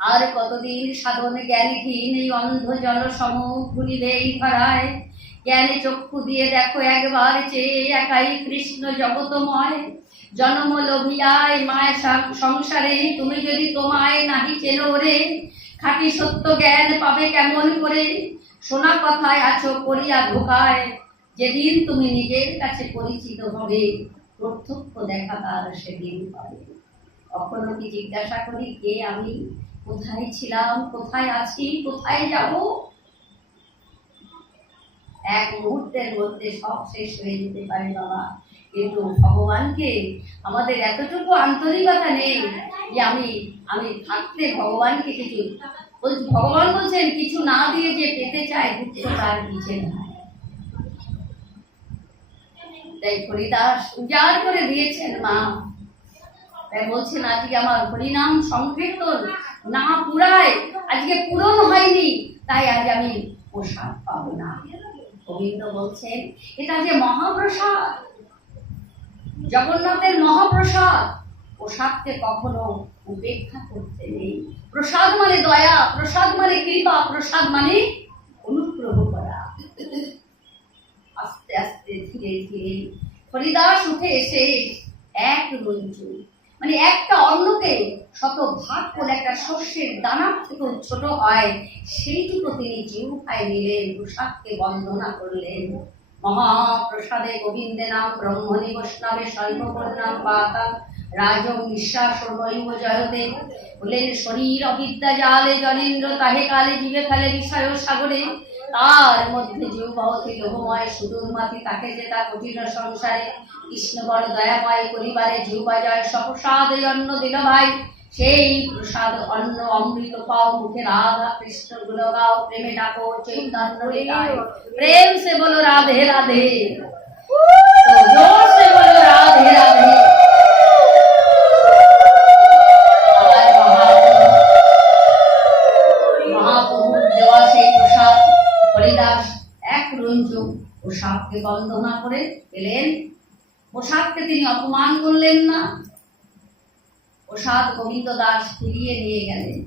আর কতদিন সাধনে জ্ঞানহীন এই অন্ধ জল সম ঘুরিবে এই ধরায়। জ্ঞানে চক্ষু দিয়ে দেখো একবার চেয়ে, একাই কৃষ্ণ জগতময়। জন্ম লভিয়ায় মায় সংসারে, তুমি যদি তোমায় নাহি চেনো রে, খাঁটি সত্য জ্ঞান পাবে কেমন করে? শোনা কথায় আছো করিয়া ধোকায়, যেদিন তুমি নিজের কাছে পরিচিত হবে, প্রত্যক্ষ দেখা তার সেদিন পাবে। কখনো কি জিজ্ঞাসা করি কে আমি, কোথায় ছিলাম, কোথায় আছি, কোথায় যাব? এক মুহূর্তের মধ্যে সব শেষ হয়ে যেতে পারে বাবা, কিন্তু ভগবানকে আমাদের এতটুকু আন্তরিকতা নেই যে আমি আমি থাকতে ভগবানকে কিছু ভগবান বলছেন কিছু না দিয়ে যে পেতে চায় দুঃখ তার নিচে না। তাই হরিদাস উজাড় করে দিয়েছেন মা। তাই বলছেন আজকে আমার হরিনাম সংকীর্তন না পুরায়, আজকে পূরণ হয়নি, তাই আজ আমি প্রসাদ পাবো না। গোবিন্দ বলছেন এটা যে মহাপ্রসাদ, জগন্নাথের মহাপ্রসাদ, প্রসাদকে কখনো উপেক্ষা করতে নেই। প্রসাদ মানে দয়া, প্রসাদ মানে কৃপা, প্রসাদ মানে অনুগ্রহ করা। আস্তে আস্তে ধীরে ধীরে হরিদাস উঠে এসে এক রঞ্জু, মানে একটা অন্নকে শত ভাগ করে একটা শস্যের দানার থেকেও ছোট হয়, সেইটুকু তিনি জিহ্বায় নিলেন, প্রসাদকে বন্দনা করলেন। মহাপ্রসাদে গোবিন্দে নাম ব্রহ্মণী বৈষ্ণবে স্বল্পকর্ণাম পাতাম রাজং নিঃশ্বাস নৈব জয়তে। বললেন শরীর অবিদ্যা জালে জনেন্দ্র, তাহে কালে জীবে ফেলে বিষয় সাগরে। তার মধ্যে যৌবতী লোহময় সুদূর মাতি, তাকে যে তা কঠিন সংসারে। কৃষ্ণ বড় দয়াময় পরিবারে জিহ্বা জয় সপ্রসাদ অন্ন দিল ভাই। সেই প্রসাদ অন্ন অমৃত পাও, মুখে রাধা কৃষ্ণ গুণ গাও, প্রেমে ডাকো চৈতন্য হৃদয়। প্রেম সে বলো রাধে রাধে, তো জোর সে বলো রাধে রাধে। মহাপ্রভুর দেওয়া সেই প্রসাদ হরিদাস এক রঞ্জু প্রসাদকে বন্দনা করে পেলেন। প্রসাদকে তিনি অপমান করলেন না, প্রসাদ গোবিন্দ দাস ফিরিয়ে নিয়ে গেলেন।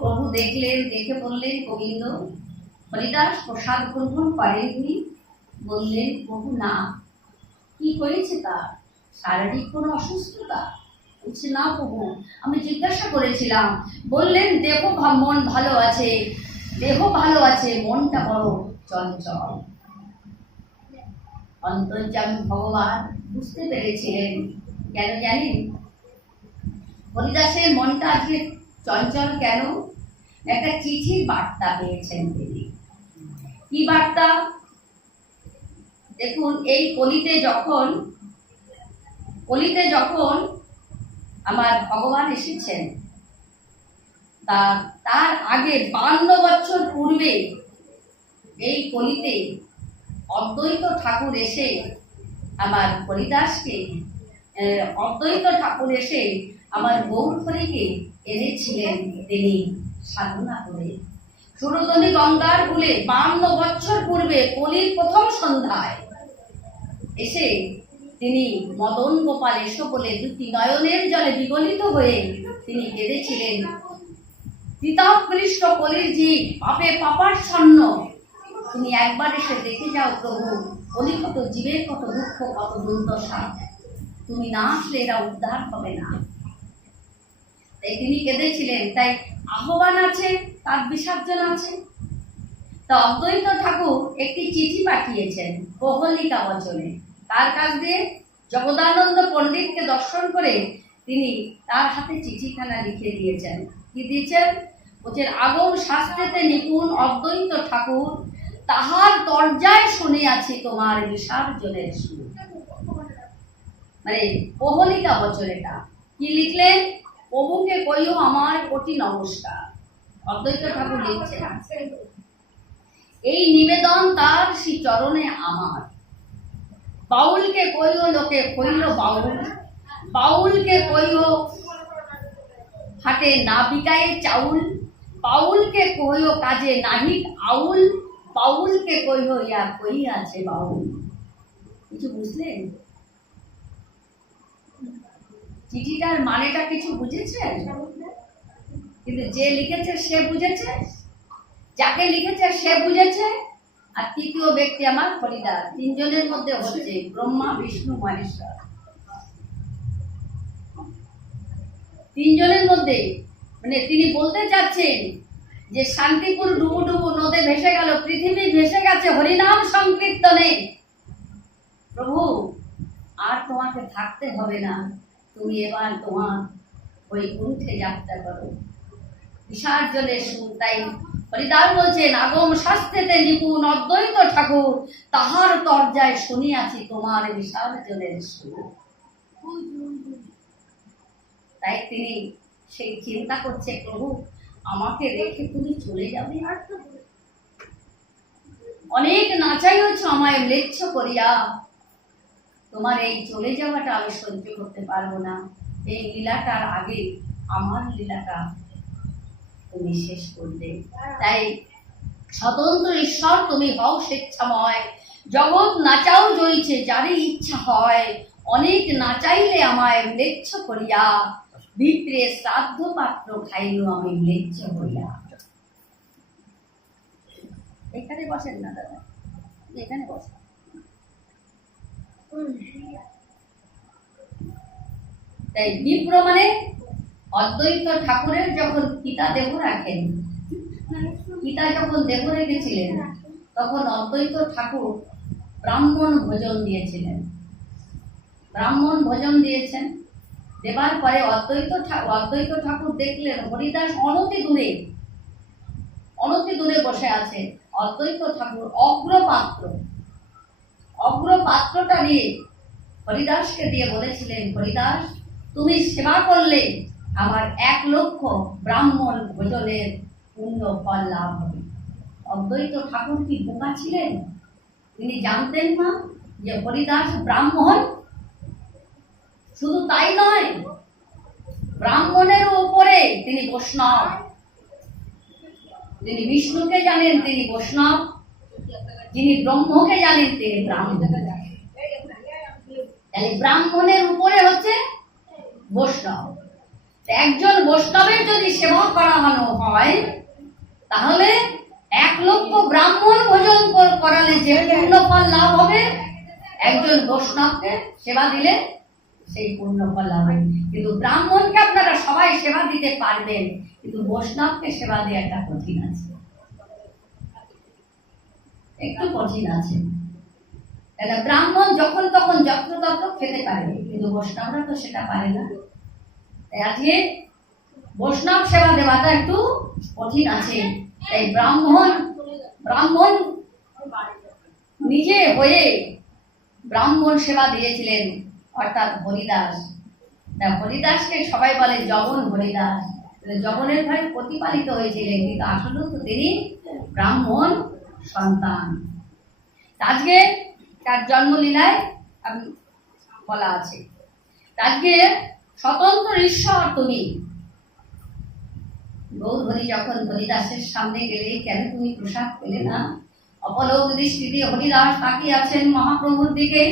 প্রভু দেখলেন, দেখে বললেন গোবিন্দ, হরিদাস প্রসাদ গ্রহণ করেননি? বললেন প্রভু না। কি করেছে তার? শারীরিক কোনো অসুস্থতা? বলছে না প্রভু, আমি জিজ্ঞাসা করেছিলাম, বললেন দেহ মন ভালো আছে, দেহ ভালো আছে, মনটা বড় চঞ্চল। অন্তর্যামী ভগবান বুঝতে পেরেছিলেন। কেন জানেন? হরিদাসের মনটা আজকে চঞ্চল কেন? একটা চিঠির বার্তা পেয়েছেন তিনি। কি বার্তা? দেখুন, এই কলিতে যখন আমার ভগবান এসেছেন, তার আগে 52 বছর পূর্বে এই কলিতে অদ্বৈত ঠাকুর এসে আমার হরিদাসকে অদ্বৈত ঠাকুর এসে আমার গৌরহরিকে এনেছিলেন তিনি সাধনা করে। সুরতনী গঙ্গার কূলে 52 বছর পূর্বে কলির প্রথম সন্ধ্যায় এসে তিনি মদন গোপাল এসো বলে দুটি নয়নের জলে বিগলিত হয়ে তিনি কেঁদেছিলেন। পিতাকৃষ্ট কলির জীব পাপে পাপাচ্ছন্ন, তুমি একবার এসে দেখে যাও প্রভু, কলিগত জীবের কত দুঃখ, কত দুর্দশা, তুমি না আসলে এরা উদ্ধার হবে না। তাই তিনি কেঁদেছিলেন। তাই আহ্বান আছে, তার বিসর্জন আছে। তা অদ্বৈত ঠাকুর একটি চিঠি পাঠিয়েছেন প্রহলিকা বচনে। তার কাছ দিয়ে জগদানন্দ পণ্ডিতকে দর্শন করে তিনি তার হাতে চিঠিখানা লিখে দিয়েছেন। কি দিয়েছেন? বলছেন, আগম শাস্ত্রেতে নিপুণ অদ্বৈত ঠাকুর, তাহার দরজায় শুনিয়াছি তোমার বিসর্জনের সুর। মানে প্রহলিকা বচনেটা কি লিখলেন? প্রভুকে কইও আমার কোটি নমস্কার। অদ্বৈত ঠাকুর লিখছেন, এই নিবেদন তার শ্রী চরণে আমার। বাউলকে কইও লোকে কইল বাউল, বাউলকে কইও হাটে না বিকায়ে চাউল, বাউলকে কইও কাজে নাহি আউল, বাউলকে কইও ইয়া কই আছে বাউল। কিছু বুঝলেন? চিঠিটার মানেটা কিছু বুঝেছেন? কিন্তু যে লিখেছে সে বুঝেছে, যাকে লিখেছে সে বুঝেছে, আর তৃতীয় ব্যক্তি আমার হরিদাস। তিনজনের মধ্যে হচ্ছে ব্রহ্মা, বিষ্ণু, মহেশ্বর। তিনজনের মধ্যে মানে তিনি বলতে চাচ্ছেন যে শান্তিপুর ডুবু ডুবু নদে ভেসে গেল, পৃথিবী ভেসে গেছে হরিনাম সংকীর্তনে। প্রভু আর তোমাকে থাকতে হবে না, তুমি এবার তোমার বৈকুণ্ঠে যাত্রা করো, বিসর্জনের সুর। তাই হরিদাস বলছেন, আগম শাস্ত্রেতে নিপুণ অদ্বৈত ঠাকুর, তাহার দরজায় শুনিয়াছি তোমার বিসর্জনের সুর। তাই তিনি সেই চিন্তা করছে, প্রভু আমাকে রেখে তুমি চলে যাবে? অনেক নাচাইছ আমায় ম্লেচ্ছ করিয়া, তোমার এই চলে যাওয়াটা আমি সহ্য করতে পারবো না। এই লীলাটার আগে আমার লীলাটা তুমি শেষ করলে। তাই স্বতন্ত্র ঈশ্বর তুমি হও স্বেচ্ছাময়, জগৎ নাচাও জ্বলছে যারই ইচ্ছা হয়, অনেক নাচাইলে আমায় ম্লেচ্ছ করিয়া, ভিতরে শ্রাদ্ধ পাত্র খাইল আমি ম্লেচ্ছ হইয়া। এখানে বসেন না দাদা, এখানে বসেন। তাই বিপ্র মানে অদ্বৈত ঠাকুরের যখন পিতা দেহ রাখেন, পিতা যখন দেহ রেখেছিলেন তখন অদ্বৈত ঠাকুর ব্রাহ্মণ ভোজন দিয়েছিলেন। ব্রাহ্মণ ভোজন দিয়েছেন, দেবার পরে অদ্বৈত ঠাকুর দেখলেন হরিদাস অনতি দূরে বসে আছে। অদ্বৈত ঠাকুর অগ্রপাত্রটা নিয়ে হরিদাসকে দিয়ে বলেছিলেন, হরিদাস তুমি সেবা করলে আমার 1 লক্ষ ব্রাহ্মণ ভোজনের পুণ্য ফল লাভ হবে। অদ্বৈত ঠাকুর কি বোকা ছিলেন? তিনি জানতেন না যে হরিদাস ব্রাহ্মণ? শুধু তাই নয়, ব্রাহ্মণের উপরে তিনি বৈষ্ণব। তিনি বিষ্ণুকে জানেন, তিনি বৈষ্ণব। যিনি ব্রহ্মকে জানেন, তিনি ব্রাহ্মণ। তাহলে ব্রাহ্মণের উপরে হচ্ছে বৈষ্ণব। একজন বৈষ্ণবের যদি সেবা করানো হয় তাহলে 1 লক্ষ ব্রাহ্মণ ভোজন করালে যে পূর্ণ ফল লাভ হবে, একজন বৈষ্ণবকে সেবা দিলে সেই পূর্ণ ফল লাভ হবে। কিন্তু ব্রাহ্মণকে আপনারা সবাই সেবা দিতে পারবেন, কিন্তু বৈষ্ণবকে সেবা দেওয়াটা কঠিন আছে, একটু কঠিন আছে। ব্রাহ্মণ যখন তখন যত্রতত্র খেতে পারে, কিন্তু বৈষ্ণবরা তো সেটা পারে না। তাই আজকে বৈষ্ণব সেবা দেওয়াটা একটু কঠিন আছে। তাই ব্রাহ্মণ নিজে হয়ে ব্রাহ্মণ সেবা দিয়েছিলেন, অর্থাৎ হরিদাস। হরিদাসকে সবাই বলে জগন হরিদাস। জগনের ভাই প্রতিপালিত হয়েছিলেন, কিন্তু আসলে তো তিনি ব্রাহ্মণ সন্তান। আজকে তার জন্মলীলায় আমি বলা আছে। আজকে স্বতন্ত্র ঈশ্বর তুমি। গৌরহরি যখন হরিদাসের সামনে গেলে, কেন তুমি প্রসাদ পেলে না? অপলক দৃষ্টিতে হরিদাস তাকিয়ে আছেন মহাপ্রভুর দিকে।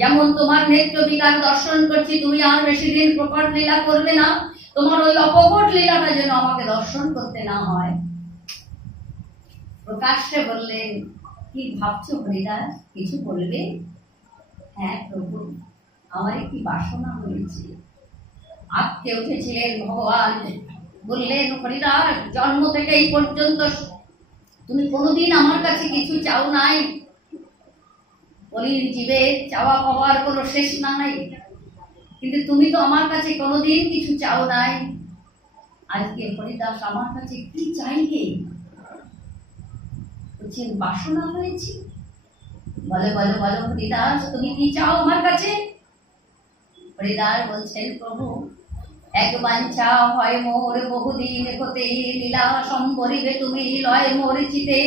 যেমন তোমার নেত্র বিকার দর্শন করছি, তুমি আর বেশি দিন প্রকট লীলা করবে না, তোমার ওই অপকট লীলাটা যেন আমাকে দর্শন করতে না হয়। প্রকাশ্যে বললেন, কি ভাবছো হরিদাস, কিছু বলবে? হ্যাঁ প্রভু, আমার একটি বাসনা হয়েছে। আজকে উঠেছিলেন ভগবান, বললেন হরিদাস, জন্ম থেকে এই পর্যন্ত তুমি কোনোদিন আমার কাছে কিছু চাও নাই। বলির জীবে চাওয়া পাওয়ার কোনো শেষ নাই, কিন্তু তুমি তো আমার কাছে কোনোদিন কিছু চাও নাই। আজকে হরিদাস আমার কাছে কি চাইবে? বলছেন বাসনা হয়েছে। বলো বলো বলো হরিদাস, তুমি কি চাও আমার কাছে? হরিদাস বলছেন, প্রভু এক বাঞ্ছা হয় মোর বহুদিন হতে, লীলা সম্বরিবে তুমি লয় মোর চিতে।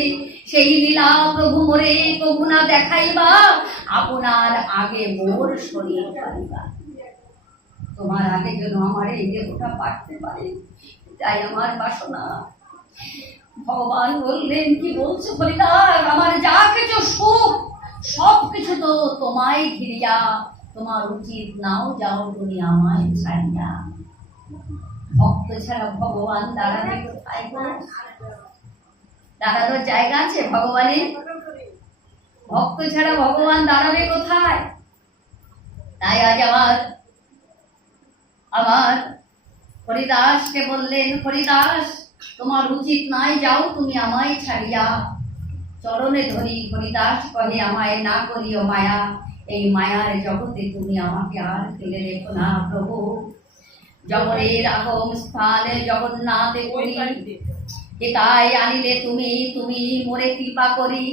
সেই লীলা প্রভু মোরে কবু না দেখাইবা, আপনার আগে মোর শরীর পাইবা। তোমার আগে যেন আমার এই দেহটা পাঠতে পারে, তাই আমার বাসনা। ভগবান বললেন, কি বলছো হরিদাস, আমার যা কিছু সুখ সব কিছু তো তোমায় ঘিরিয়া, তোমার উচিত নাও যাও তুমি আমায় ছাড়িয়া। ভক্ত ছাড়া ভগবান দাঁড়াবে কোথায়? দাঁড়ানোর জায়গা আছে ভগবানের? ভক্ত ছাড়া ভগবান দাঁড়াবে কোথায়? তাই আজ আমার হরিদাসকে বললেন, হরিদাস তোমার উচিত নাই, যাও তুমি আমায় ছাড়িয়া। চরণে ধরি হরিদাস কহে, আমায় না করিও মায়া, এই মায়ার জগতে তুমি আমাকে আর ফেলে রেখো না প্রভু। জগনের আগম স্থানে জগন্নাথে করি, তাই আনিলে তুমি, তুমি মোরে কৃপা করি।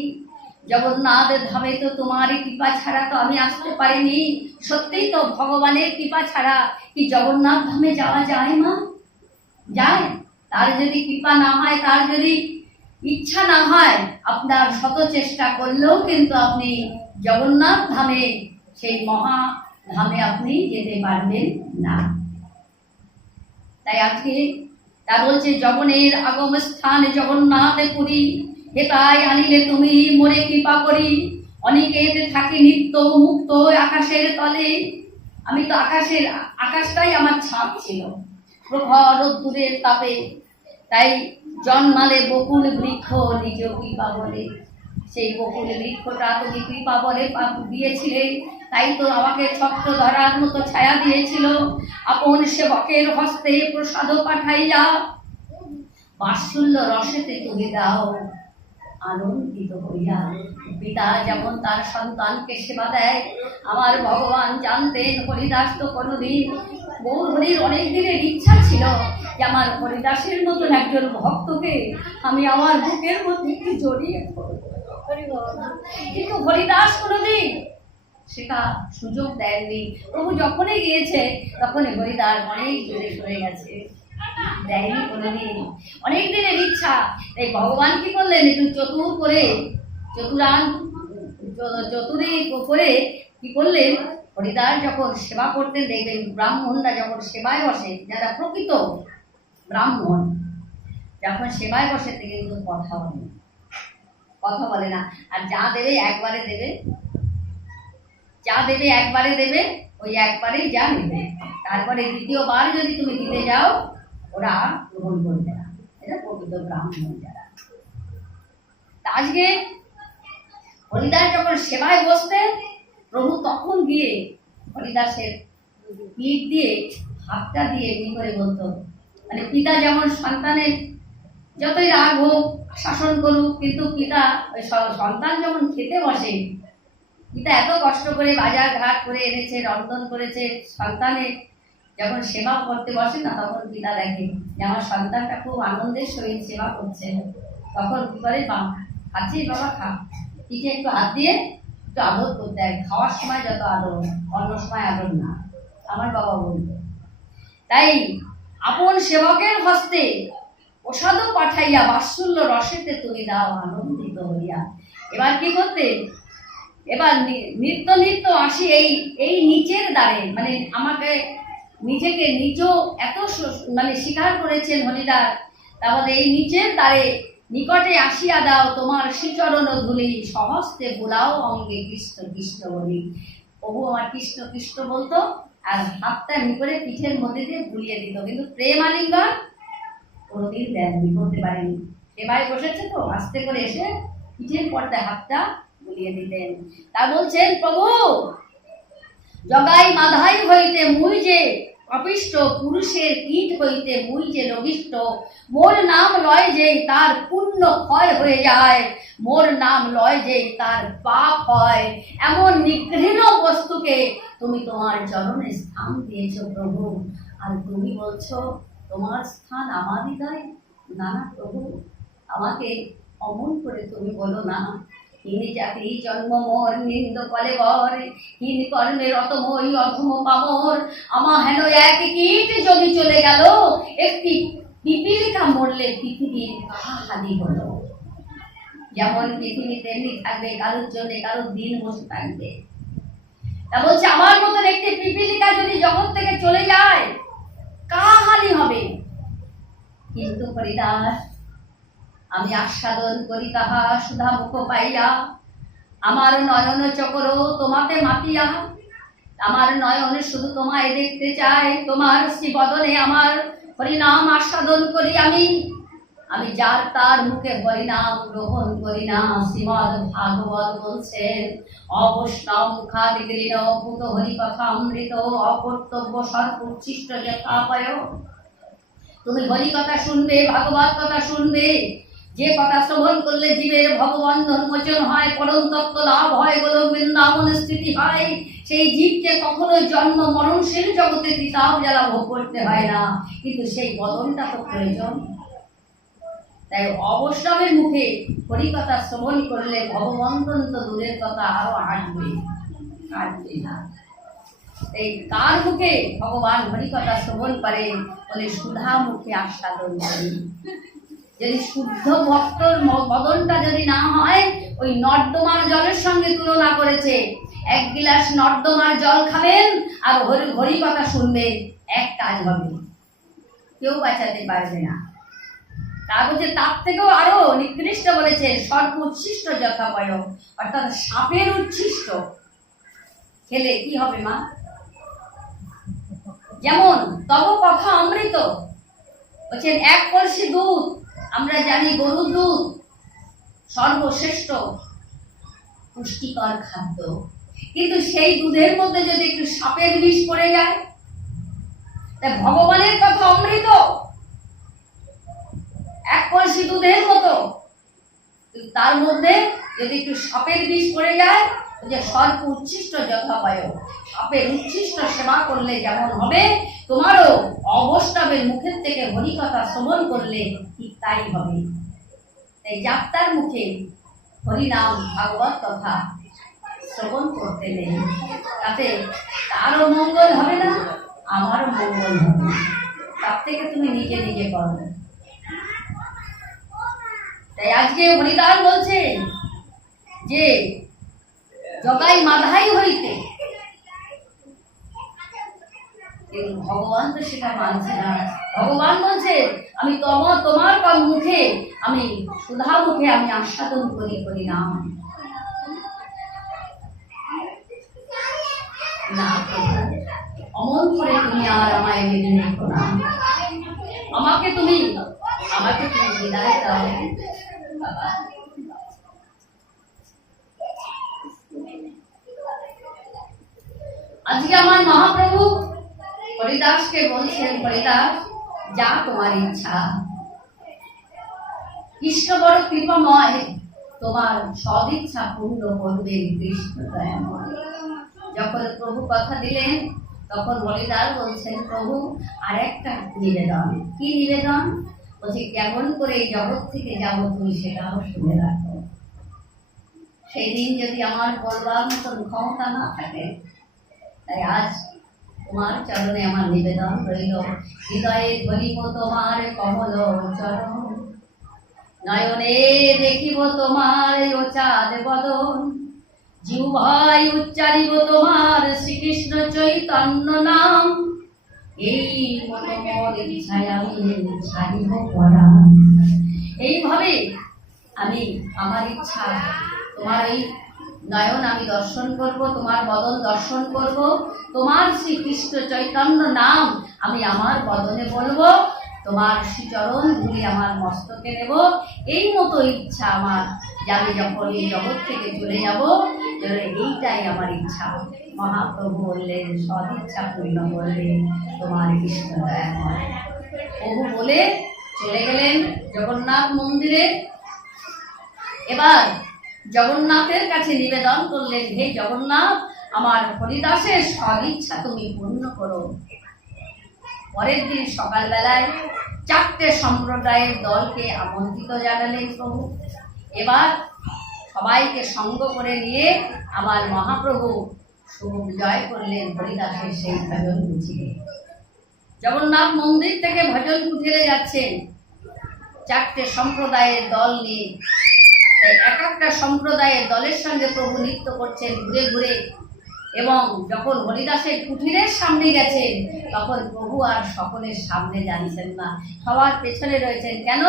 জগন্নাথ ধামে তো তোমার কৃপা ছাড়া তো আমি আসতে পারিনি। সত্যিই তো ভগবানের কৃপা ছাড়া কি জগন্নাথ ধামে যাওয়া যায় না? যায়? তার যদি কৃপা না হয়, তার যদি ইচ্ছা না হয়, আপনার শত চেষ্টা করলেও কিন্তু আপনি জগন্নাথ ধামে, সেই মহা ধামে আপনি যেতে পারবেন না। তাই আজকে তা বলছে, জগনের আগম স্থান জগন্নাথে পুরী, হেতাই আনিলে তুমি মোরে কৃপা করি। অনিকেত থাকি নিত্য মুক্ত আকাশের তলে। আমি তো আকাশটাই আমার ছাপ ছিল প্রখর রোদ্দুরের তাপে। তাই জন্মালে বকুল বৃক্ষ নিজ কৃপা বলে, সেই বকুল বৃক্ষটা তুমি কৃপা বলে দিয়েছিলে, তাই তো আমাকে ছত্র ধরার মতো ছায়া দিয়েছিল। আপন সেবকের হস্তে প্রসাদ পাঠাইয়া, বাৎসল্য রসেতে তুমি দাও আনন্দিত হইয়া। পিতা যেমন তার সন্তানকে সেবা দেয়, আমার ভগবান জানতেন হরিদাস তো কোনোদিন, গৌরহরির অনেক দিনের ইচ্ছা ছিল যে আমার হরিদাসের মতন একজন ভক্তকে আমি আমার বুকের মধ্যে একটু জড়িয়ে ধরবো, কিন্তু হরিদাস কোনোদিন সেটা সুযোগ দেয়নি। প্রভু যখনই গিয়েছে তখনই হরিদাস অনেক দূরে সরে গেছে, দেয়নি কোনোদিন। অনেক দিনের ইচ্ছা, তাই ভগবান কি করলেন, একটু চতুরি করে কি করলেন, হরিদাস যখন সেবা করতেন, দেখবেন ব্রাহ্মণরা যখন সেবায় বসে, যারা প্রকৃত ব্রাহ্মণ যখন সেবায় বসে, কিন্তু কথা বলে না। আর যা দেবে একবারে দেবে, যা দেবে একবারে দেবে, ওই একবারেই যা নেবে। তারপরে দ্বিতীয়বার যদি তুমি দিতে যাও, ওরা গ্রহণ করবে না। এটা প্রকৃত ব্রাহ্মণ যারা। আজকে হরিদাস যখন সেবায় বসতেন, প্রভু তখন গিয়ে হরিদাসের পিঠ দিয়ে হাতটা দিয়ে এমনি করে বলতো, মানে পিতা যেমন সন্তানের যতই রাগ হোক, শাসন করুক, কিন্তু পিতা ওই সন্তান যখন খেতে বসে, পিতা এত কষ্ট করে বাজার ঘাট করে এনেছে, রন্ধন করেছে, সন্তানের যখন সেবা করতে বসে না, তখন পিতা দেখে যে আমার সন্তানটা খুব আনন্দের সহিত সেবা করছে, তখন কি করে, খাচ্ছিস বাবা খা, পিঠে একটু হাত দিয়ে একটু আদর করতে হয়। খাওয়ার সময় যত আদর, অন্য সময় আদর না, আমার বাবা বলতো। তাই আপন সেবকের হস্তে প্রসাদ পাঠাইয়া, বাৎসল্য রসেতে তুমি দাও আনন্দিত হইয়া। এবার কি করতে, এবার নিত্য নিত্য আসি এই এই নিচের দ্বারে, মানে আমাকে নিজেকে নিজ এত মানে স্বীকার করেছেন হরিদাস, তারপরে এই নিচের দ্বারে নিকটে আসিয়া দাও তোমার শ্রীচরণ ধুলি, সহস্তে বুলাও অঙ্গে কৃষ্ণ কৃষ্ণ বলি। প্রভু আমার কৃষ্ণ কৃষ্ণ বলতো আর হাতটা এমনি করে পিঠের মধ্যে দিয়ে বুলিয়ে দিত, কিন্তু প্রেম আলিঙ্গন কোনোদিন দেননি, করতে পারেনি। সেবায় বসেছে তো আস্তে করে এসে পিঠের পর্দায় হাতটা বুলিয়ে দিতেন। তা বলছেন প্রভু জগাই মাধাই হইতে মুই যে অপিষ্ট, পুরুষের কীট হইতে মুই যে লঘিষ্ঠ, মোর নাম লয় যে তার পুণ্য ক্ষয় হয়ে যায়, মোর নাম লয় যে তার পাপ হয়, এমন নিঘৃণ বস্তুকে তুমি তোমার চরণে স্থান দিয়েছ প্রভু, আর তুমি বলছো তোমার স্থান আমার হৃদয়ে। না না প্রভু, আমাকে অমন করে তুমি বলো না। হীন জাতি জন্ম মোর নিন্দ কলে বর, হীন কর্মে রত মই অধম পামর, আমা হেন এক কীট যদি চলে গেল, একটি পিপীলিকা মরলে পৃথিবীর হাদি হলো। যেমন পৃথিবী তেমনি থাকবে, কারোর জন্য কারোর দিন বসে থাকবে। তা বলছে আমার মতন একটি পিপীলিকা যদি জগৎ থেকে চলে যায় কার হানি হবে। কিন্তু হরিদাস আমি আস্বাদন করি তাহা সুধা মুখ পাইয়া, আমার নয়ন চকর তোমাতে মাতিয়া, আমার নয়ন শুধু তোমায় দেখতে চায়, তোমার শ্রীবদনে আমার হরিনাম আস্বাদন করি আমি। আমি যার তার মুখে হরিনাম গ্রহণ করি না। শ্রীমদ ভাগবত বলছেন অবৈষ্ণব মুখাদিগৃণ ভূত হরি কথা অমৃত, অকর্তব্য সর্ব উচ্ছিষ্ট যথাপয়। তুমি হরি কথা শুনবে, ভাগবত কথা শুনবে, যে কথা শ্রবণ করলে জীবের ভগবন্ধন মোচন হয়, পরম তত্ত্ব লাভ হয়, গোলক বৃন্দাবন স্থিতি হয়, সেই জীবকে কখনো জন্ম মরণশীল জগতে তিতাব জ্বালা ভোগ করতে হয় না। কিন্তু সেই বদনটা তো প্রয়োজন। তাই অবৈষ্ণবের মুখে হরিকথা শ্রবণ করলে ভগবন্ধন তো দূরের কথা, আরো আসবে আসবে না। এই কার মুখে ভগবান হরিকথা শ্রবণ করে বলে সুধা মুখে আস্বাদন করে। যদি শুদ্ধ ভক্তর বদনটা যদি না হয়, ওই নর্দমার জলের সঙ্গে তুলনা করেছে। এক গিলাস নর্দমার জল খাবেন আর হরি কথা শুনবেন, এক কাজ হবে, কেউ বাঁচাতে পারবে না। তার বলছে তার থেকেও আরো নিকৃষ্ট বলেছে সর্প উচ্ছিষ্ট যথাপয়, অর্থাৎ সাপের উচ্ছিষ্ট খেলে কি হবে মা। যেমন তব কথা অমৃত বলছেন, এক কলসি দুধ, আমরা জানি গরুর দুধ সর্বশ্রেষ্ঠ পুষ্টিকর খাদ্য, কিন্তু সেই দুধের মধ্যে যদি একটু সাপের বিষ পড়ে যায়, তাই ভগবানের কথা অমৃত এক কলসি দুধের মতো, তার মধ্যে যদি একটু সাপের বিষ পড়ে যায়, যে সর্প উচ্ছিষ্ট যথাপায়, সাপের উচ্ছিষ্ট সেবা করলে যেমন হবে, তোমারও অবৈষ্ণবের মুখের থেকে হরিকথা শ্রবণ করলে ঠিক তাই হবে। তাই যাত্রার মুখে হরিনাম ভাগবত কথা শ্রবণ করতে নেই, তাতে তারও মঙ্গল হবে না, আমারও মঙ্গল হবে। তার থেকে তুমি নিজে নিজে করো। তাই আজকে হরিদাস বলছে যে জগাই মাধাই হইতে, কিন্তু ভগবান তো সেটা মানছে না। ভগবান বলছে আমি তোমার মুখে, আমি সুধা মুখে আমি আস্বাদন করি হরিনাম। না অমন করে তুমি আর আমায় মেনে রেখো না, আমাকে তুমি বিদায় দাও বাবা। আজকে আমার মহাপ্রভু হরিদাসকে বলছেন, হরিদাস যা তোমার ইচ্ছা, কৃষ্ণ বড় কৃপাময়, তোমার সদ ইচ্ছা পূর্ণ করবে কৃষ্ণ দয়াময়। যখন প্রভু কথা দিলেন তখন হরিদাস বলছেন প্রভু আর একটা নিবেদন। কি নিবেদন? বলছে কেমন করে এই জগৎ থেকে যাবো তুমি সেটাও শুনে রাখো। সেই দিন যদি আমার বলবার মতন ক্ষমতা না থাকে, তাই আজ তোমার চরণে আমার নিবেদন রইল। হৃদয়ে ধরিব তোমার কমল চরণ, নয়নে দেখিব তোমার ও চাঁদ বদন, জিহ্বায় উচ্চারিব তোমার শ্রীকৃষ্ণ চৈতন্য নাম, এই মতো মোর ইচ্ছায় আমি ছাড়িব পরাণ। এইভাবে আমি আমার ইচ্ছা তোমার এই নয়ন আমি দর্শন করব, তোমার বদন দর্শন করব, তোমার শ্রীকৃষ্ণ চৈতন্য নাম আমি আমার বদনে বলবো, তোমার শ্রীচরণ ধুলি আমার মস্তকে নেব। এই মতো ইচ্ছা আমার, যাবে যখন এই জগৎ থেকে চলে যাব, এইটাই আমার ইচ্ছা। মহাপ্রভু বললেন সদিচ্ছা পূর্ণ করলেন তোমার কৃষ্ণ দয়াময়। প্রভু বলে চলে গেলেন জগন্নাথ মন্দিরে। এবার জগন্নাথের কাছে নিবেদন করলেন, হে জগন্নাথ, আমার হরিদাসের সদিচ্ছা তুমি পূর্ণ করো। পরের দিন সকালবেলায় 4টে সম্প্রদায়ের দলকে আমন্ত্রিত জানালেন প্রভু। এবার সবাইকে সঙ্গ করে নিয়ে আমার মহাপ্রভু জয় করলেন হরিদাসের সেই ভজন কুঠিরে। জগন্নাথ মন্দির থেকে ভজন কুঠিরে যাচ্ছেন 4টে সম্প্রদায়ের দল নিয়ে। তাই এক একটা সম্প্রদায়ের দলের সঙ্গে প্রভু নৃত্য করছেন ঘুরে ঘুরে। এবং যখন হরিদাসের কুঠিরের সামনে গেছেন, তখন প্রভু আর সকলের সামনে যাচ্ছেন না, সবার পেছনে রয়েছেন। কেন?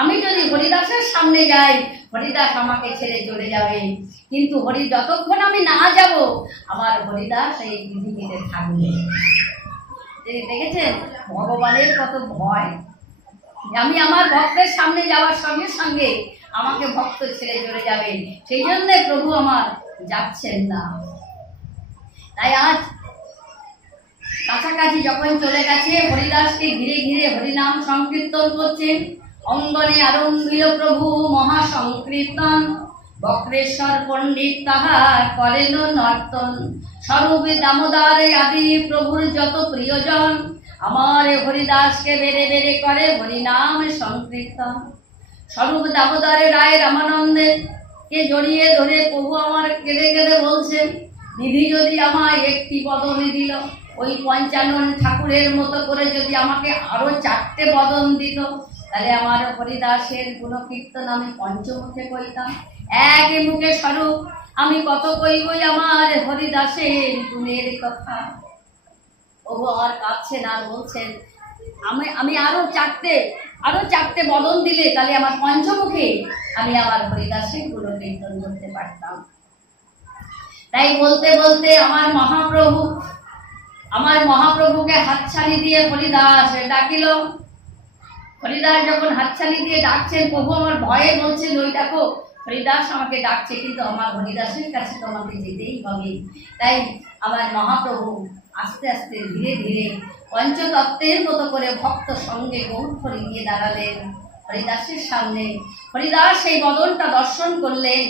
আমি যদি হরিদাসের সামনে যাই, হরিদাস আমাকে ছেড়ে চলে যাবে, কিন্তু যতক্ষণ আমি না যাব, আমার হরিদাস এই পৃথিবীতে থাকবে। দেখেছেন ভগবানের কত ভয়। আমি আমার ভক্তের সামনে যাওয়ার সঙ্গে সঙ্গে আমাকে ভক্ত ছেড়ে চলে যাবে, সেই জন্য প্রভু আমার যাচ্ছেন না। তাই আজ কাছাকাছি যখন চলে গেছে, হরিদাসকে ঘিরে ঘিরে হরিনাম সংকীর্তন করছেন। অঙ্গনে আরম্ভিল প্রভু মহাসংকীর্তন, বক্রেশ্বর পণ্ডিত তাহার করেন নর্তন। স্বরূপে দামোদর আদি প্রভুর যত প্রিয়জন, আমার হরিদাসকে বেড়ে বেড়ে করে হরিনাম সংকীর্তন। স্বরূপ দামোদর রায় রামানন্দের কে জড়িয়ে ধরে প্রভু আমার কেঁদে কেঁদে বলছেন, নিধি যদি আমায় একটি বদন দিল, ওই পঞ্চানন ঠাকুরের মতো করে যদি আমাকে আরো 4টে বদন দিত, তাহলে আমার হরিদাসের গুণকীর্তন আমি পঞ্চমুখে কইতাম। এক মুখে স্বরূপ আমি কত কইবই আমার হরিদাসের গুণের কথা। ও আর কাঁদছেন আর বলছেন, আমি আরো 4টে বদন দিলে তাহলে আমার পঞ্চমুখে আমি আমার হরিদাসের গুণকীর্তন করতে পারতাম। তাই বলতে বলতে আমার মহাপ্রভুকে হাতছানি দিয়ে হরিদাস ডাকিল। হরিদাস যখন হাতছানি দিয়ে ডাকছেন, প্রভু আমার ভয়ে বলছেন, ওই দেখো হরিদাস আমাকে ডাকছে, কিন্তু আমার হরিদাসের কাছে তো আমাকে যেতেই হবে। তাই আমার মহাপ্রভু আস্তে আস্তে ধীরে ধীরে পঞ্চতত্ত্বের মতো করে ভক্ত সঙ্গে গৌর হরি নিয়ে দাঁড়ালেন হরিদাসের সামনে। হরিদাস সেই বদনটা দর্শন করলেন,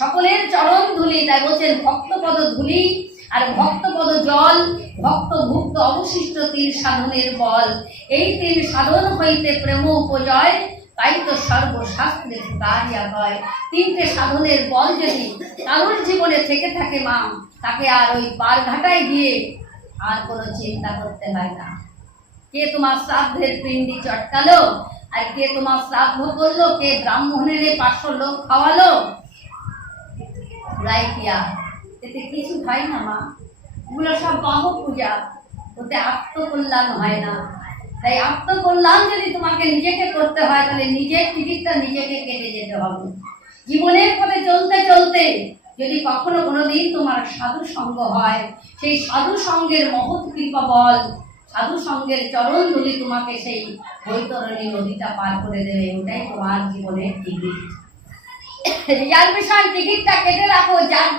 সকলের চরণ ধুলি। তাই বলছেন ভক্তপদ ধুলি আর ভক্তপদ জল, ভক্ত ভুক্ত অবশিষ্ট 3 সাধনের বল। এই 3 সাধন হইতে প্রেম উপজয়, তাই তো সর্বশাস্ত্রে কারিয়া হয়। 3টে সাধনের বল যদি কারোর জীবনে থেকে থাকে মা, তাকে আর ওই পার ঘাটায় গিয়ে আর কোনো চিন্তা করতে হয় না। কে তোমার শ্রাদ্ধের পিণ্ডি চটকালো, আর কে তোমার শ্রাদ্ধ করলো, কে ব্রাহ্মণের 500 লোক খাওয়ালো, এতে কিছু হয় না মা। ওগুলো সব বাহ পূজা, ওতে আত্মকল্যাণ হয় না। তাই আত্মকল্যাণ যদি তোমাকে নিজেকে করতে হয়, তাহলে নিজের টিকিটটা নিজেকে কেটে যেতে হবে। জীবনের পথে চলতে চলতে যদি কখনো কোনোদিন তোমার সাধু সঙ্গ হয়, সেই সাধু সঙ্গের মহৎ কৃপা বল, সাধু সঙ্গের চরণ ধুলি তোমাকে সেই বৈতরণী নদীটা পার করে দেবে। ওটাই তোমার জীবনের টিকিট। রিজার্ভেশন টিকিটটা কেটে রাখো, যার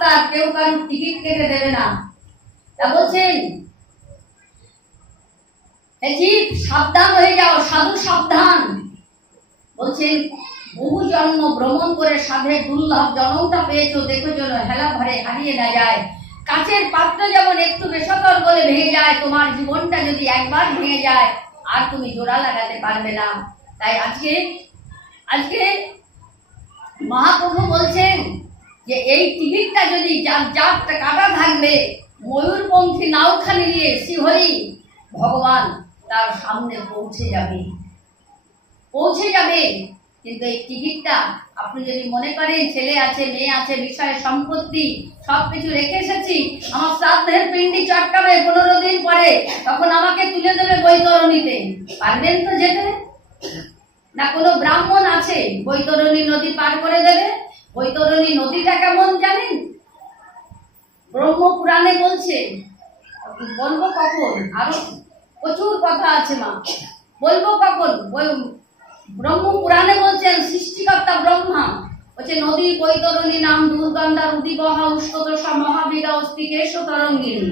তার কেউ কারোর টিকিট কেটে দেবে না। তা বলছেন জীব সাবধান হয়ে যাও, সাধু সাবধান। বলছেন বহু জন্ম ভ্রমণ করে সাধের দুর্লভ জন্মটা পেয়েছো, দেখো যেন হেলা ভরে হারিয়ে না যায়। কাচের পাত্র যেমন একটু বেসতর বলে ভেঙে যায়, তোমার জীবনটা যদি একবার ভেঙে যায় আর তুমি জোড়া লাগাতে পারবে না। তাই আজকে মহাপ্রভু বলছেন যে এই টিকিটটা যদি যার কাটা থাকবে, ময়ূরপঙ্খী নাওখানি নিয়ে শ্রীহরি ভগবান তার সামনে পৌঁছে যাবে। কিন্তু এই টিকিটটা আপনি যদি মনে করেন ছেলে আছে মেয়ে আছে বিষয় সম্পত্তি সবকিছু রেখে এসেছি, আমার শ্রাদ্ধের পিণ্ডি চটকাবে 15 দিন পরে, তখন আমাকে তুলে দেবে বৈতরণীতে, পারবেন তো যেতে? না কোনো ব্রাহ্মণ আছে বৈতরণী নদী পার করে দেবে? বৈতরণী নদীটা কেমন জানেন? ব্রহ্মপুরাণে বলছে, বলবো কখন, আরো প্রচুর কথা আছে মা, বলবো কখন। ব্রহ্মপুরাণে বলছেন সৃষ্টিকর্তা ব্রহ্মা বলছে নদী বৈতরণী নাম দুর্গন্ধা উদিবহা উষ্ণদশা মহাবিদা অস্তি কেশ তরঙ্গিনী,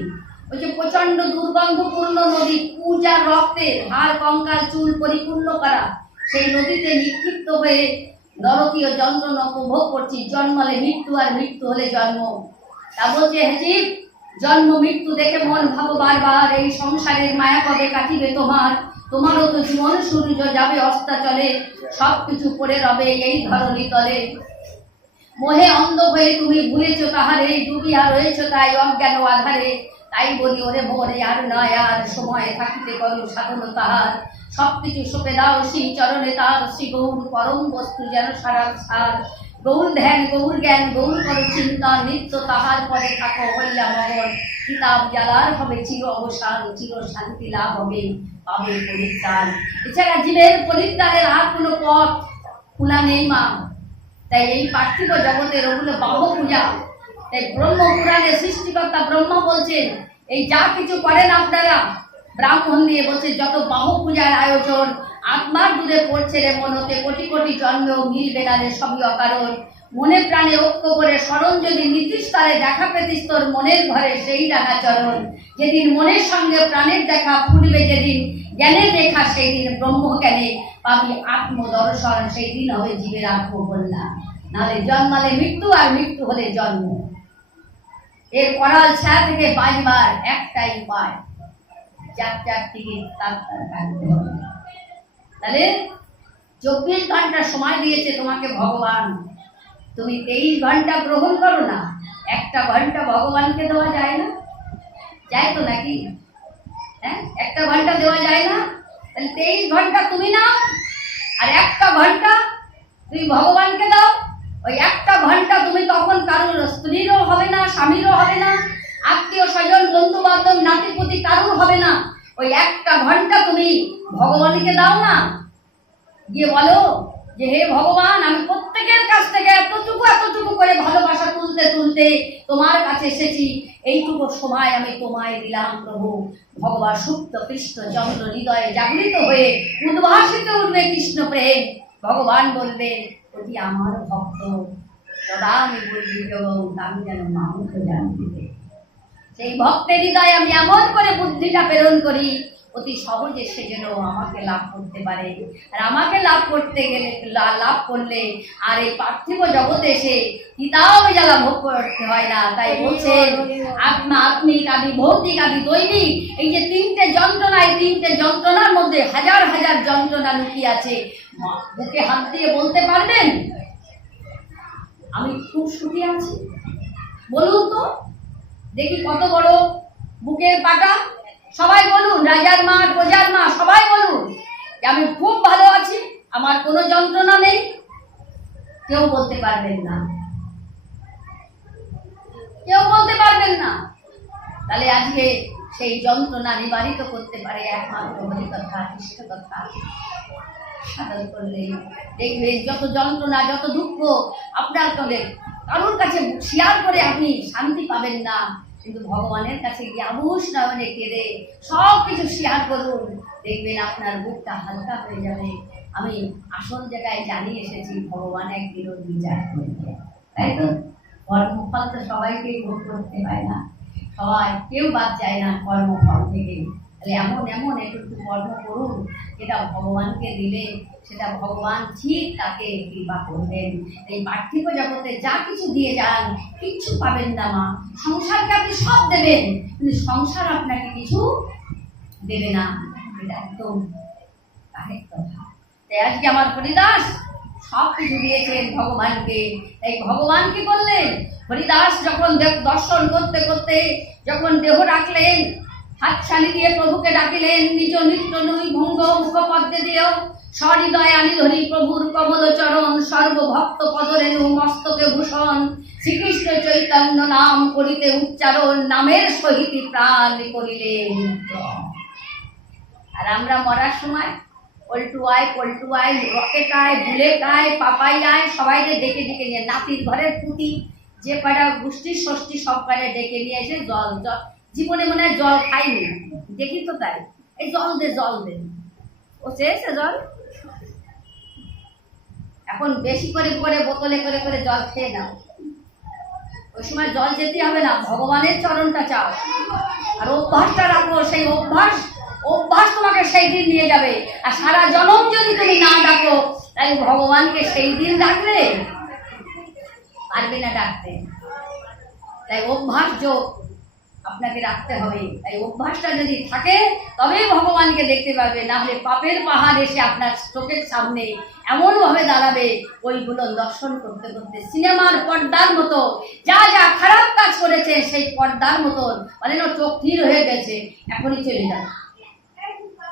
বলছে প্রচন্ড দুর্গন্ধপূর্ণ নদী, পূজা রক্তের হাড় কঙ্কাল চুল পরিপূর্ণ করা সেই নদীতে নিক্ষিপ্ত হয়ে নরকীয় যন্ত্রণা উপভোগ করছি, জন্মালে মৃত্যু আর মৃত্যু হলে জন্ম। তা বলছে হেজিব, জন্ম মৃত্যু দেখে মন ভাবো বারবার, এই সংসারের মায়া কবে কাটিবে তোমারও তো জীবন সূর্য যাবে অস্তাচলে, সবকিছু পড়ে রবে এই ধরণী তলে। মোহে অন্ধ হয়ে তুমি ভুলেছো তাহারে, ডুবিয়া রয়েছো তাই অজ্ঞান আধারে, তাই বলি ওরে ভোরে আর নয় আর, সময় থাকিতে করো সাধন তাহার, সবকিছু সপে দাও শ্রী চরণে তার, শ্রী গৌর পরম বস্তু যেন সারা সার, গৌর ধ্যান গৌর জ্ঞান গৌর করো চিন্তা, নিত্য তাহার পরে থাকো হইলা মগন, কিতাব জ্বালার হবে চির অবসান, চির শান্তি লাভ হবে পাবে পরিত্রাণ। এছাড়া জীবের পরিত্রাণের আর কোনো পথ খোলা নেই মা। তাই এই পার্থিব জগতের ওগুলো বাহ পূজা। তাই ব্রহ্মপুরাণে সৃষ্টিকর্তা ব্রহ্মা বলছেন এই যা কিছু করেন আপনারা ব্রাহ্মণ দিয়ে, বলছে যত বাহ পূজার আয়োজন, আত্মার দূরে পড়ছে রে মনতে, কোটি কোটি জন্মেও মিলবে না রে সবই অকারণ, মনে প্রাণে ঐক্য করে স্মরণ যদি নীতিশ তারে দেখা পেতিস তোর মনের ঘরে সেই রাঙা চরণ, যেদিন মনের সঙ্গে প্রাণের দেখা ফুটবে, যেদিন জ্ঞানের দেখা সেই দিন ব্রহ্ম জ্ঞানে পাবি আত্মদর্শন, সেই দিন হবে জীবের আত্মকল্যাণ। নাহলে জন্মালে মৃত্যু আর মৃত্যু হলে জন্ম। এর করাল ছায়া থেকে বাঁচবার একটাই উপায়, যার টিকিট তার কাটতে হবে। তাহলে 24 ঘন্টা সময় দিয়েছে তোমাকে ভগবান, তুমি 23 ঘন্টা গ্রহণ করো না, 1 ঘন্টা ভগবানকে দেওয়া যায় না? যায় তো নাকি? হ্যাঁ, 1 ঘন্টা দেওয়া যায় না? তাহলে 23 ঘন্টা তুমি নাও, আর 1 ঘন্টা তুমি ভগবানকে দাও। ওই 1 ঘন্টা তুমি তখন কারোর স্ত্রীরও হবে না, স্বামীরও হবে না, আত্মীয় স্বজন বন্ধু বান্ধব নাতিপুতি কারোর হবে না। ওই 1 ঘন্টা তুমি ভগবানকে দাও না, গিয়ে বলো যে হে ভগবান, আমি প্রত্যেকের কাছ থেকে এতটুকু করে ভালোবাসা তুলতে তুলতে তোমার কাছে এসেছি, এইটুকু সময় আমি তোমায় দিলাম প্রভু। ভগবান সুপ্ত কৃষ্ণ চন্দ্র হৃদয়ে জাগৃত হয়ে উদ্ভাসিত উঠবে কৃষ্ণ প্রেম। ভগবান বলবে ওটি আমার ভক্ত, সদা আমি বলবি আমি যেন মানুষ জানতে, সেই ভক্তের হৃদয়ে আমি এমন করে বুদ্ধিটা প্রেরণ করি অতি সহজে সে যেন আমাকে লাভ করতে পারে। আর আমাকে লাভ করতে গেলে, লাভ করলে আর এই পার্থিব জগতে এসে কিতাব জ্বালা ভোগ করতে হয় না। তাই বলছে আত্মা আত্মিক আদি ভৌতিক আদি দৈনিক, এই যে 3টে যন্ত্রণা, এই 3টে যন্ত্রণার মধ্যে হাজার হাজার যন্ত্রণা লুকিয়ে আছে। বুকে হাত দিয়ে বলতে পারবেন আমি খুব সুখী আছি? বলুন তো দেখি কত বড় বুকের পাটা, সবাই বলুন, রাজার মা প্রজার মা সবাই বলুন যে আমি খুব ভালো আছি, আমার কোনো যন্ত্রণা নেই। কেউ বলতে পারবেন না, কেউ বলতে পারবেন না। তাহলে আজকে সেই যন্ত্রণা নিবারিত করতে পারে একমাত্র হরি কথা, কৃষ্ণ কথা সাধন করলে। দেখবে যত যন্ত্রণা যত দুঃখ আপনার তলে কারোর কাছে শেয়ার করে আপনি শান্তি পাবেন না, কিন্তু ভগবানের কাছে গিয়ে আবুস নয়নে কেঁদে সব কিছু শেয়ার করুন, দেখবেন আপনার বুকটা হালকা হয়ে যাবে। আমি আসল জায়গায় জানিয়ে এসেছি ভগবান একদিনও বিচার করবে, তাই তো? কর্মফল তো সবাইকেই ভোগ করতে হয় না, সবাই কেউ বাদ যায় না কর্মফল থেকে। তাহলে এমন এমন একটু কর্ম করুন যেটা ভগবানকে দিলে সেটা ভগবান ঠিক তাকে কৃপা করবেন। এই পার্থিব জগতে যা কিছু দিয়ে যান কিচ্ছু পাবেন না মা। সংসারকে আপনি সব দেবেন, কিন্তু সংসার আপনাকে কিছু দেবে না, এটা একদম কারেক্ট কথা। তাই আজকে আমার হরিদাস সব কিছু দিয়েছেন ভগবানকে। এই ভগবান কি করলেন? হরিদাস যখন দর্শন করতে করতে যখন দেহ রাখলেন, হাতছানি দিয়ে প্রভুকে ডাকিলেন, নিজ নিত্য নই ভঙ্গ মুখপদ্মে দিয়েও সহৃদয় আনি ধরি প্রভুর কমল চরণ, সর্বভক্ত পদরেণু মস্তকে ভূষণ। শ্রীকৃষ্ণ চৈতন্য নাম করিতে উচ্চারণ, নামের সহিত প্রাণ করিলেন। আর আমরা মরার সময় পল্টু আয়, রকেট আয়, বুলেট আয়, পাপাই আয়, সবাইকে ডেকে ডেকে নিয়ে, নাতির ঘরের পুঁতি যে কয়টা গোষ্ঠী ষষ্ঠী সব কয়টা ডেকে নিয়ে এসে জল জল, জীবনে মনে হয় জল খাইনি, দেখি তো তাই, এই জল দে জল দে, ও চেয়েছে জল। এখন বেশি করে করে বোতলে করে করে জল খেয়ে নাও, ওই সময় জল যেতে হবে না, ভগবানের চরণটা চাও। আর অভ্যাসটা রাখো, সেই অভ্যাস তোমাকে সেই দিন নিয়ে যাবে। আর সারা জনম যদি তুমি না ডাকো, তাই ভগবানকে সেই দিন ডাকলে পারবে না ডাকতে। তাই অভ্যাস যোগ আপনাকে রাখতে হবে। তাই অভ্যাসটা যদি থাকে তবেই ভগবানকে দেখতে পারবে, না হলে পাপের পাহাড় এসে আপনার চোখের সামনে এমন ভাবে দাঁড়াবে, ওইগুলো দর্শন করতে করতে সিনেমার পর্দার মতো যা যা খারাপ কাজ করেছে সেই পর্দার মতন, মানে চোখ স্থির হয়ে গেছে, এখনই চলে যাবে।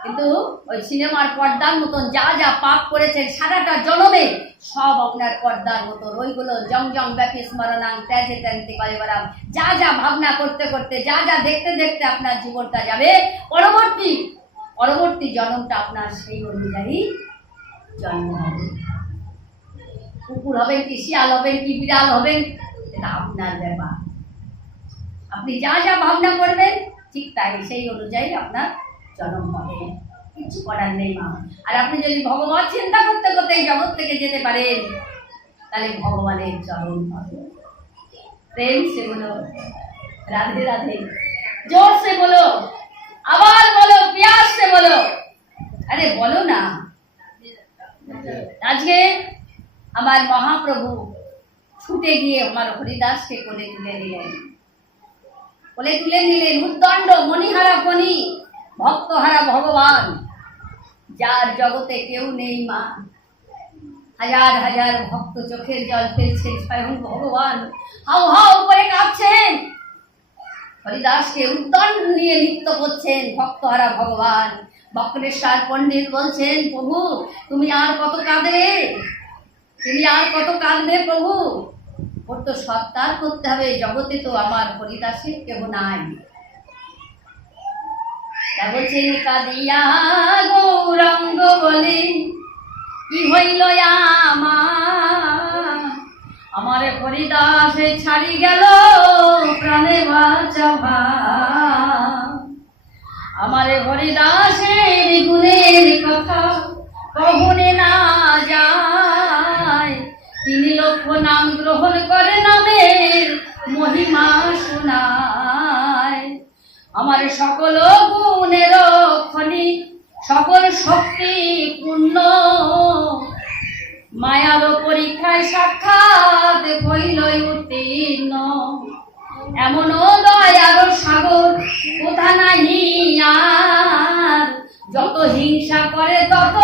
কিন্তু ওই সিনেমার পর্দার মতন যা যা পাপ করেছেন সারাটা জনমে, সব আপনার পর্দার মতন ওইগুলো জং জং ব্যাপী স্মরণাং ত্যাজে ত্যান্তি কলেবরাম, যা যা ভাবনা করতে করতে, যা যা দেখতে দেখতে আপনার জীবনটা যাবে, পরবর্তী জন্মটা আপনার সেই অনুযায়ী জন্ম হবে। কুকুর হবেন কি, শিয়াল হবেন কি, বিড়াল হবেন, এটা আপনার ব্যাপার। আপনি যা যা ভাবনা করবেন ঠিক তাই সেই অনুযায়ী আপনার জন্ম হবে, কিছু করার নেই মা। আর আপনি যদি ভগবান চিন্তা করতে করতে এই জগৎ থেকে যেতে পারেন, তাহলে ভগবানের চরণ পাবে। প্রেম সে বলো রাধে রাধে, জোর সে বলো, আবার বলো, প্यास से বলো, আরে বলো না। আজকে আমার মহাপ্রভু ছুটে গিয়ে আমার হরিদাসকে কোলে তুলে নিলেন, উদ্দণ্ড মণিহারা ফণি, ভক্তহারা ভগবান, যার জগতে কেউ নেই মা। হাজার হাজার ভক্ত চোখের জল ফেলছেন, স্বয়ং ভগবান হাউ হাউ করে কাঁপছেন, হরিদাসকে উদ্দণ্ড নিয়ে নৃত্য করছেন ভক্তহারা ভগবান। বক্রেশ্বর পণ্ডিত বলছেন, প্রভু তুমি আর কত কাঁদবে, প্রভু, ওর তো সত্তার করতে হবে, জগতে তো আমার হরিদাসের কেহ নাই। বলছেন, কাঁদিয়া গৌরাঙ্গ বলে কি হইল আমার হরিদাস ছাড়ি গেল প্রাণে বাঁচাবা, আমার হরিদাসের গুণের কথা কখনে না যায়, 3 লক্ষ নাম গ্রহণ করে নামের মহিমা শোনায়, আমার সকল গুণের খনি সকল শক্তি পূর্ণ, মায়ার পরীক্ষায় সাক্ষাৎ হইল উত্তীর্ণ, এমন দয়ার সাগর কোথা নাহি আর, যত হিংসা করে তত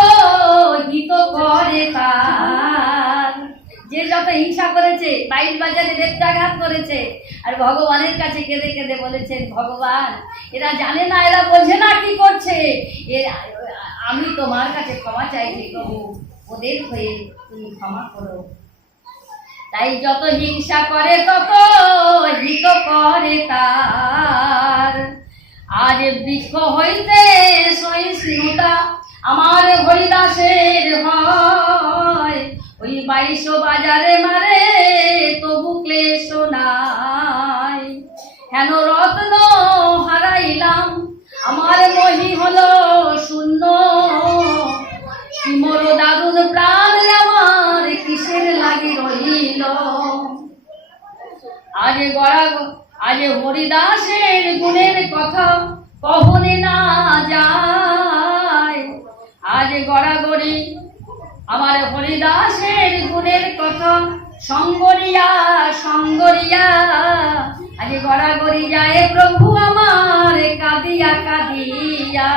হিত করে তার। যে যত হিংসা করেছে, বাইশ বাজারে বেত্রাঘাত করেছে, আর ভগবানের কাছে কেঁদে কেঁদে বলেছেন, ভগবান এরা জানে না, এরা বোঝে না কি করছে, আমি তোমার কাছে ক্ষমা চাইছি প্রভু, ওদের হয়ে তুমি ক্ষমা করো। তাই যত হিংসা করে তত হিত করে তার, আজ বৃক্ষ হইতে সহিষ্ণুতা আমার হরিদাসের হয়, ওই 22 বাজারে মারে তবু ক্লেশ নাই, হেন রত্ন হারাইলাম আমার মহি হলো শূন্য, মোর দারুণ প্রাণ আমার কিসের লাগি রহিল, আজ হরিদাসের গুণের কথা কখনে না যায়, আজ গড়াগড়ি আমার হরিদাসের গুণের কথা সঙ্গরিয়া, আজ গড়াগড়ি যায় প্রভু আমার কাঁদিয়া কাঁদিয়া,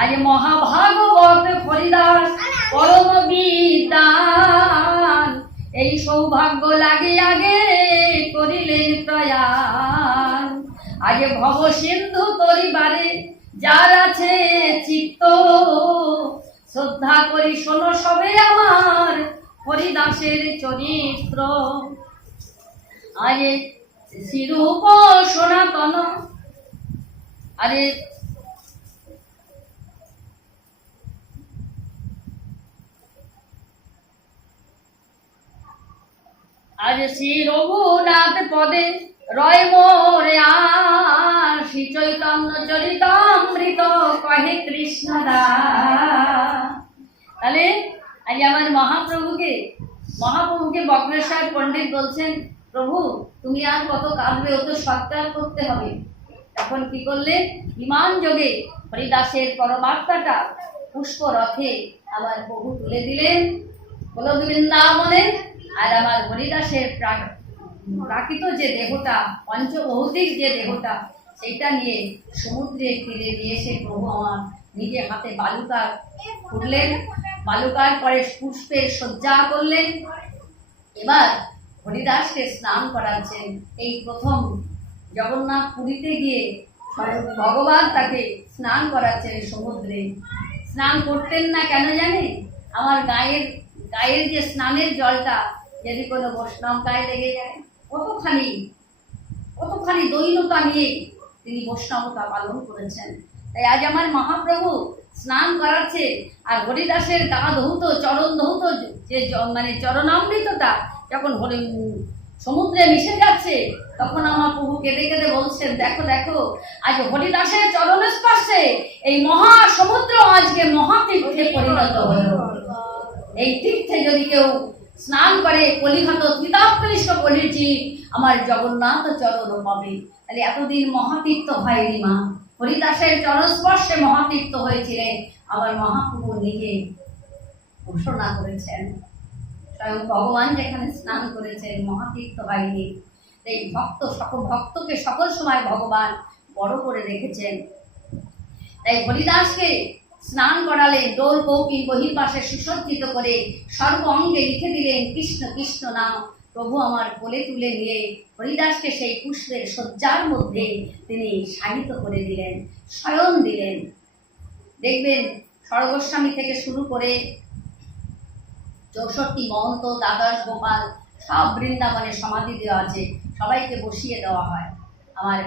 আজ মহাভাগবত হরিদাস পরম বিদ্বান, এই সৌভাগ্য লাগে আগে করিলেন প্রয়াণ, আজ ভব সিন্ধু তরিবারে যার আছে চিত্ত, শ্রদ্ধা করি শোনো সবে আমার হরিদাসের চরিত্র। আরে শ্রীরূপ সনাতন, আরে আজ শ্রী রঘুনাথ পদে রয় মোরে আর, শ্রী চৈতন্য চরিতামৃত কহে কৃষ্ণ দাস। তাহলে আজ আমার মহাপ্রভুকে বক্রেশ্বর পণ্ডিত বলছেন, প্রভু তুমি আর কত কাঁদবে, ও তো সৎকার করতে হবে। তখন কি করলেন, বিমান যোগে হরিদাসের পরমাত্মাটা পুষ্প রথে আমার প্রভু তুলে দিলেন গোলক বৃন্দাবনে। আর আমার হরিদাসের প্রাকৃত যে দেহটা, পঞ্চভৌতিক যে দেহটা, সেইটা নিয়ে সমুদ্রের তীরে নিয়ে এসে প্রভু আমার নিজে হাতে বালুকার খুললেন, বালুকার পরে পুষ্পের সজ্জা করলেন। এবার হরিদাসকে স্নান করাচ্ছেন। এই প্রথম জগন্নাথ পুরীতে গিয়ে ভগবান তাকে স্নান করাচ্ছেন সমুদ্রে। স্নান করতেন না কেন জানে? আমার গায়ের যে স্নানের জলটা যদি কোনো বৈষ্ণব গায়ে লেগে যায়, কতখানি দৈন্যতা নিয়ে তিনি বৈষ্ণবতা পালন করেছেন। তাই আজ আমার মহাপ্রভু স্নান করাচ্ছে, আর হরিদাসের গা ধৌত, চরণ ধৌত যে মানে চরণামৃতটা যখন সমুদ্রে মিশে যাচ্ছে, তখন আমার প্রভু কেঁদে কেঁদে বলছেন, দেখো দেখো আজ হরিদাসের চরণ স্পর্শে এই মহাসমুদ্র আজকে মহাতীর্থে পরিণত হলো। এই তীর্থে যদি কেউ স্নান করে কলিঘাত ত্রিতাপকৃষ্ণ কলিজি আমার জগন্নাথ চরণ পাবে। তাহলে এতদিন মহাতীর্থ হয়নি মা, হরিদাসের চরণস্পর্শে মহাতীর্থ হয়েছিলেন। আবার মহাপ্রভু নিজে ঘোষণা করেছেন, স্বয়ং ভগবান যেখানে স্নান করেছেন মহাতীর্থ হয়নি। এই ভক্তকে সকল সময় ভগবান বড় করে রেখেছেন। তাই হরিদাসকে স্নান করালে দোল কৌপিন বহির্পাশে সুসজ্জিত করে সর্ব অঙ্গে লিখে দিলেন কৃষ্ণ কৃষ্ণ নাম। প্রভু আমার কোলে তুলে নিয়ে হরিদাসকে সেই পুষ্পের শয্যার মধ্যে তিনি শায়িত করে দিলেন, শয়ন দিলেন। দেখবেন স্বর্গস্বামী থেকে শুরু করে 64 মহন্ত, দ্বাদশ গোপাল সব বৃন্দাবনে সমাধি দেওয়া আছে, সবাইকে বসিয়ে দেওয়া হয়। আমার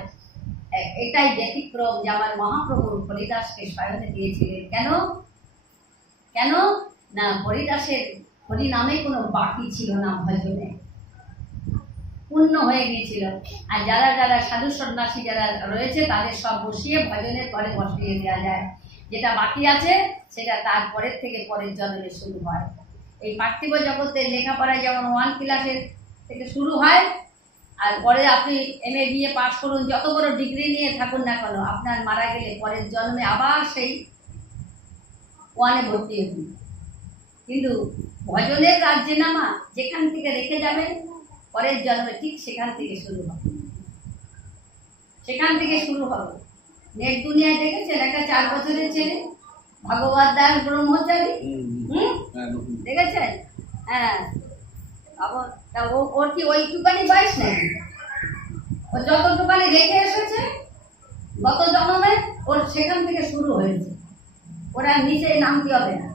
এটাই ব্যতিক্রম যে আমার মহাপ্রভু হরিদাসকে শয়নে দিয়েছিলেন। কেন না হরিদাসের হরি নামে কোনো বাকি ছিল না, ভজনে পূর্ণ হয়ে গিয়েছিল। আর যারা সাধু সন্ন্যাসী যারা রয়েছে তাদের সব বসিয়ে ভজনের পরে বসিয়ে দেওয়া যায়, যেটা বাকি আছে সেটা তারপরের থেকে পরের জন্মে শুরু হয়। এই পার্থিব জগতের লেখাপড়ায় যেমন 1 ক্লাসের থেকে শুরু হয়, আর পরে আপনি MA BA পাস করুন, যত বড় ডিগ্রি নিয়ে থাকুন না কেন, আপনার মারা গেলে পরের জন্মে আবার সেই 1-এ ভর্তি হবেন। কিন্তু ভজনের রাজ্যে নামা যেখান থেকে রেখে যাবেন পরের জন্মে ঠিক সেখান থেকে শুরু হবে। নেট দুনিয়ায় দেখেছেন একটা 4 বছরের ছেলে ভগবত দাস ব্রহ্মচারী, দেখেছেন? হ্যাঁ, ওর কি ওইটুকানি বয়স নেই? ও যতটুকানি রেখে এসেছে গত জন্মে ওর সেখান থেকে শুরু হয়েছে। ওরা নিচে নামতে হবে না।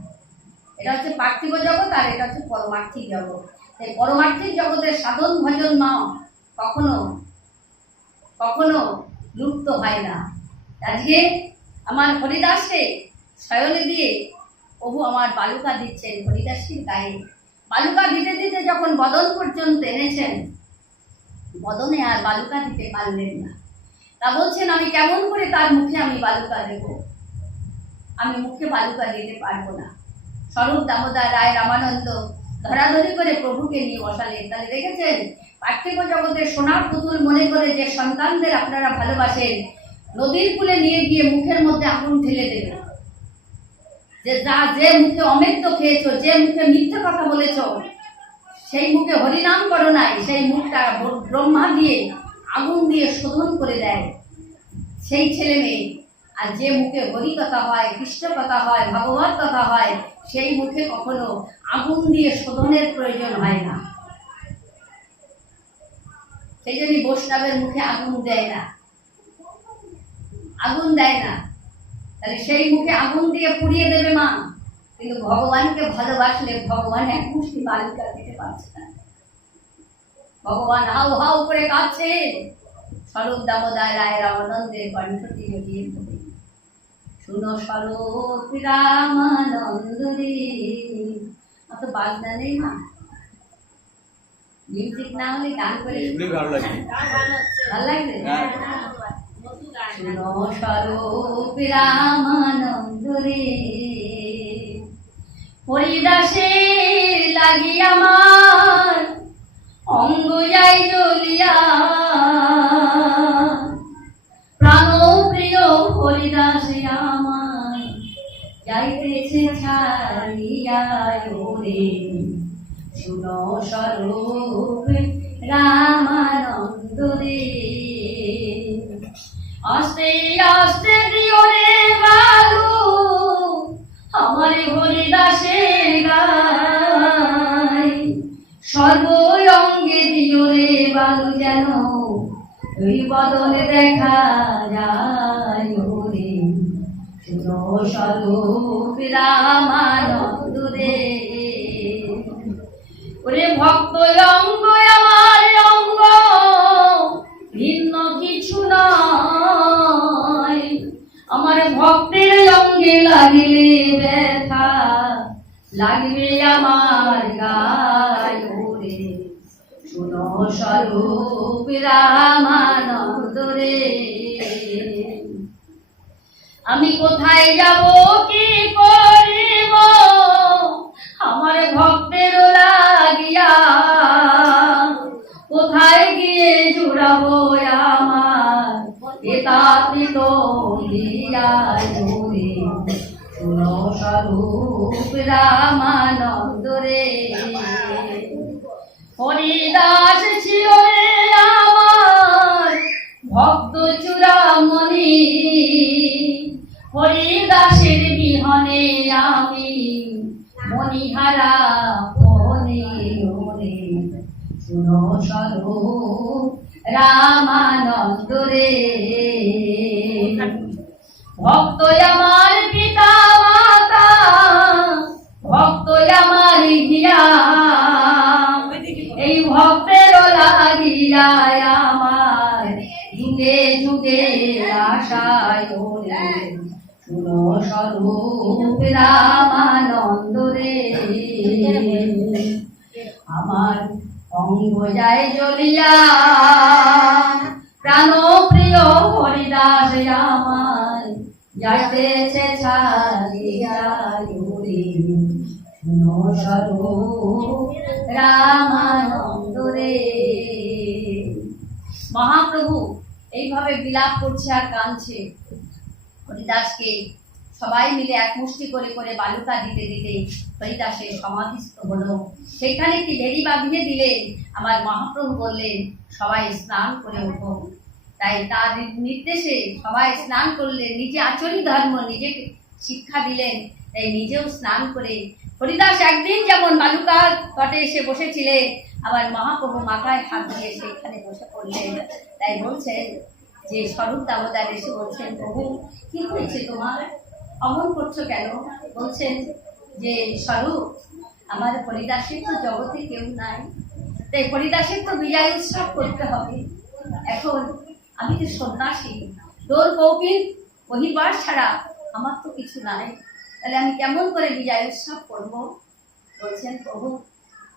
এটা হচ্ছে পার্থিব জগৎ, আর এটা হচ্ছে পরমার্থিক জগৎ। এই পরমার্থিক জগতের সাধন ভজন নাম কখনো লুপ্ত হয় না। আজকে আমার হরিদাসকে শয়নে দিয়ে প্রভু আমার বালুকা দিচ্ছেন হরিদাসের গায়ে। বালুকা দিতে দিতে যখন বদন পর্যন্ত এনেছেন, বদনে আর বালুকা দিতে পারলেন না। তা বলছেন, আমি কেমন করে তার মুখে আমি বালুকা দেব? আমি মুখে বালুকা দিতে পারবো না। স্বরূপ দামোদর রায় রামানন্দ ধরাধরি করে প্রভুকে নিয়ে বসালেন। তাহলে দেখেছেন, পার্থিব জগতের সোনার পুতুল মনে করে যে সন্তানদের আপনারা ভালোবাসেন, নদীর কূলে নিয়ে গিয়ে মুখের মধ্যে আগুন ঢেলে দেবেন। যে মুখে অমৃত খেয়েছো, যে মুখে মিথ্যে কথা বলেছো, সেই মুখে হরিনাম করো নাই, সেই মুখটা ব্রহ্মা দিয়ে আগুন দিয়ে শোধন করে দেয় সেই ছেলে মেয়ে। আর যে মুখে হরি কথা হয়, কৃষ্ণ কথা হয়, ভগবত কথা হয়, সেই মুখে কখনো আগুন দিয়ে শোধনের প্রয়োজন হয় না। সেই জন্য বৈষ্ণবের মুখে আগুন দেয় না। তাহলে সেই মুখে আগুন দিয়ে পুড়িয়ে দেবে মা, কিন্তু ভগবানকে ভালোবাসলে ভগবান এক মুষ্টি বালুকা দিতে পারছে না। ভগবান হাউ হাউ করে কাঁদছে। স্বরূপ দামোদর রায় রামানন্দের কণ্ঠটি জড়িয়ে পড়ে, শুনো স্বরূপ রামানন্দ রে। অত বাজনা নেই মা, মিউজিক না হলে গান করে ভালো লাগে। ভালো লাগবে। শুনো স্বরূপ রামানন্দ রে, হরিদাসের লাগি আমার অঙ্গ যাই জ্বলিয়া, প্রাণ প্রিয় হরিদাস আমার যাইতেছে ছাড়িয়া রে। শুনো স্বরূপ রামানন্দ রে, আস্তে আস্তে দিও রে বালু আমার হরিদাসের গায়, সর্ব অঙ্গে দিও রে বালু যেন ওই বদলে দেখা যায় রে। শুনো স্বরূপ রামানন্দ রে, ওরে ভক্ত অঙ্গ আমার অঙ্গ ভিন্ন কিছু নয়, আমার ভক্তের অঙ্গে লাগিলে ব্যথা লাগবে আমার গায় রে। শুনো স্বরূপ রামানন্দ রে, আমি কোথায় যাব কি করিব আমার ভক্তের লাগিয়া, কোথায় গিয়ে জুড়াবো আমার এতাত্রিত দিয়া রে। শুনো স্বরূপ রামানন্দ রে, হরিদাস ছিল রে আমার ভক্ত চূড়ামণি, হরিদাসের বিহনে আমি মণিহারা মনে রে। শুনো স্বরূপ রামানন্দ রে, ভক্ত আমার পিতা মাতা ভক্ত আমার হিয়া, এই ভক্তের লাগিয়া আমার যুগে যুগে আশায় রে। শুনো স্বরূপ রামানন্দ রে, আমার অঙ্গ যায় জ্বলিয়া, প্রাণ প্রিয় হরিদাস আমার যাইতেছে ছাড়িয়া রে। শুনো স্বরূপ রামানন্দ রে। মহাপ্রভু এইভাবে বিলাপ করছে আর কাঁদছে। হরিদাসকে সবাই মিলে এক মুষ্টি করে করে বালুকা দিতে দিতে হরিদাসের সমাধিস্থ হলো। সেখানে একটি বেড়ি বাঁধিয়ে দিলেন। আমার মহাপ্রভু বললেন সবাই স্নান করে ওঠো। তাই তার নির্দেশে সবাই স্নান করলেন। নিজে আচরণ ধর্ম নিজে শিক্ষা দিলেন, তাই নিজেও স্নান করে হরিদাস একদিন যেমন বালুকার তটে এসে বসেছিলেন, আবার মহাপ্রভু মাথায় হাত দিয়ে সেখানে বসে পড়লেন। তাই বলছেন যে স্বরূপ দামোদর এসে বলছেন, প্রভু কি হয়েছে তোমার, অমন করছো কেন? বলছেন যে স্বরূপ আমার হরিদাসের তো জগতে কেউ নাই, তাই হরিদাসের তো বিজয় উৎসব করতে হবে। এখন আমি তো সন্ন্যাসী, তোর কৌপিন বহির্বাস ছাড়া আমার তো কিছু নাই, তাহলে আমি কেমন করে বিজয় উৎসব করবো? বলছেন প্রভু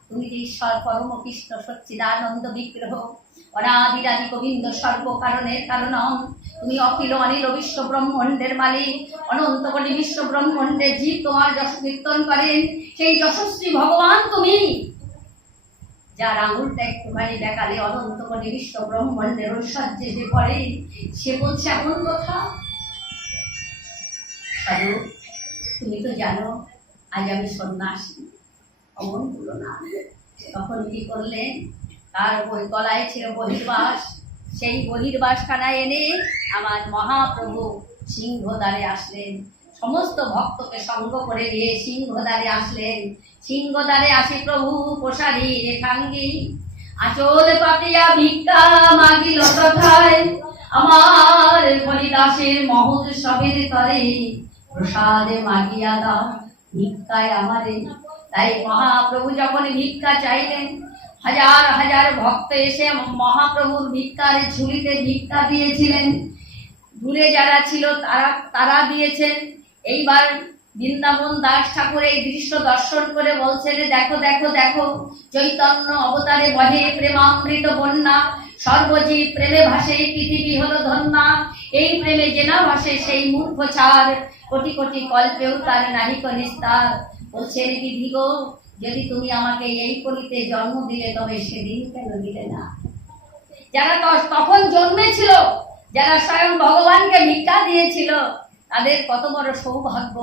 তুমি যে ঈশ্বর পরম কৃষ্ণ সচ্চিদানন্দ বিগ্রহ, অনাদিরাদি গোবিন্দ সর্বকারণের কারণম, তুমি অখিল অনিল বিশ্ব ব্রহ্মাণ্ডের মালিক, অনন্ত কোটি বিশ্ব ব্রহ্মাণ্ডের জীব তোমার যশ কীর্তন করেন, সেই যশস্বী ভগবান তুমি, যার আঙুলটা একটুখানি দেখালে অনন্ত কোটি বিশ্ব ব্রহ্মাণ্ডের ঐশ্বর্যে যে পড়ে, সে বলছে এমন কথা। স্বরূপ তুমি তো জানো আজ আমি সন্ন্যাসী, অমন বলো না। তখন কি করলেন, তার বই গলায় ছিল বহির্বাস, সেই বহির্বাসখানায় এনে আমার মহাপ্রভু সিংহদ্বারে আসলেন। সমস্ত ভক্তকে সঙ্গ করে নিয়ে সিংহদ্বারে আসলেন। সিংহদ্বারে আসি প্রভু প্রসারী রেখাঙ্গী, আঁচল পাতিয়া ভিক্ষা মাগিল তথায়, আমার হরিদাসের মহোৎসবের তরে প্রসাদে মাগিয়া দাও ভিক্ষায় আমারে। তাই মহাপ্রভু যখন ভিক্ষা চাইলেন, হাজার হাজার ভক্ত এসে মহাপ্রভুর ভিক্ষার ঝুলিতে ভিক্ষা দিয়েছিলেন। দূরে যারা ছিল তারা তারা দিয়েছেন। এইবার বৃন্দাবন দাস ঠাকুর এই দৃশ্য দর্শন করে বলছেন, দেখো দেখো দেখো, চৈতন্য অবতারে বহে প্রেমামৃত বন্যা, সর্বজীব প্রেমে ভাসে পৃথিবী হলো ধন্যা। এই প্রেমে যে না ভাসে সেই মূর্খ ছাড়, কোটি কোটি কল্পেও তার নাহিক নিস্তার। বলছে বিধি গো, যদি তুমি আমাকে এই কলিতে জন্ম দিলে তবে সেদিন কেন দিলে না? যারা তখন জন্মেছিল, যারা স্বয়ং ভগবানকে ভিক্ষা দিয়েছিল, তাদের কত বড় সৌভাগ্য।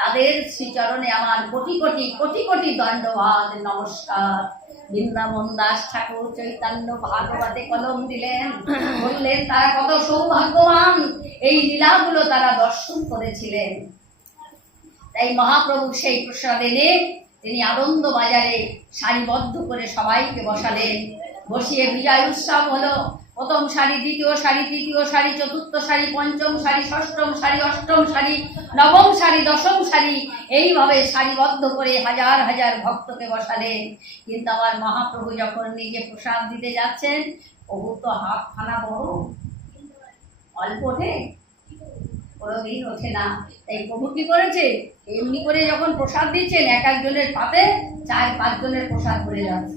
তাদের শ্রীচরণে আমার কোটি কোটি কোটি কোটি দণ্ডবাদ নমস্কার। বৃন্দাবন দাস ঠাকুর চৈতন্য ভাগবতে কলম দিলেন, বললেন তারা কত সৌভাগ্যবান, এই লীলাগুলো তারা দর্শন করেছিলেন। তাই মহাপ্রভু সেই প্রসাদ এনে তিনি আনন্দ বাজারে সারিবদ্ধ করে সবাইকে বসালেন। বসিয়ে বিজয় উৎসব হলো। প্রথম সারি, দ্বিতীয় সারি, তৃতীয় সারি, চতুর্থ সারি, পঞ্চম সারি, ষষ্ঠম সারি, অষ্টম সারি, নবম সারি, দশম সারি, এইভাবে সারিবদ্ধ করে হাজার হাজার ভক্তকে বসালেন। কিন্তু আমার মহাপ্রভু যখন নিজে প্রসাদ দিতে যাচ্ছেন, প্রভু তো হাত খানা বড়, অল্প ওঠে, কোনোদিন ওঠে না। তাই প্রভু কি করেছে, এমনি করে যখন প্রসাদ দিচ্ছেন, এক একজনের পাতে 4-5 জনের প্রসাদ পড়ে যাচ্ছে।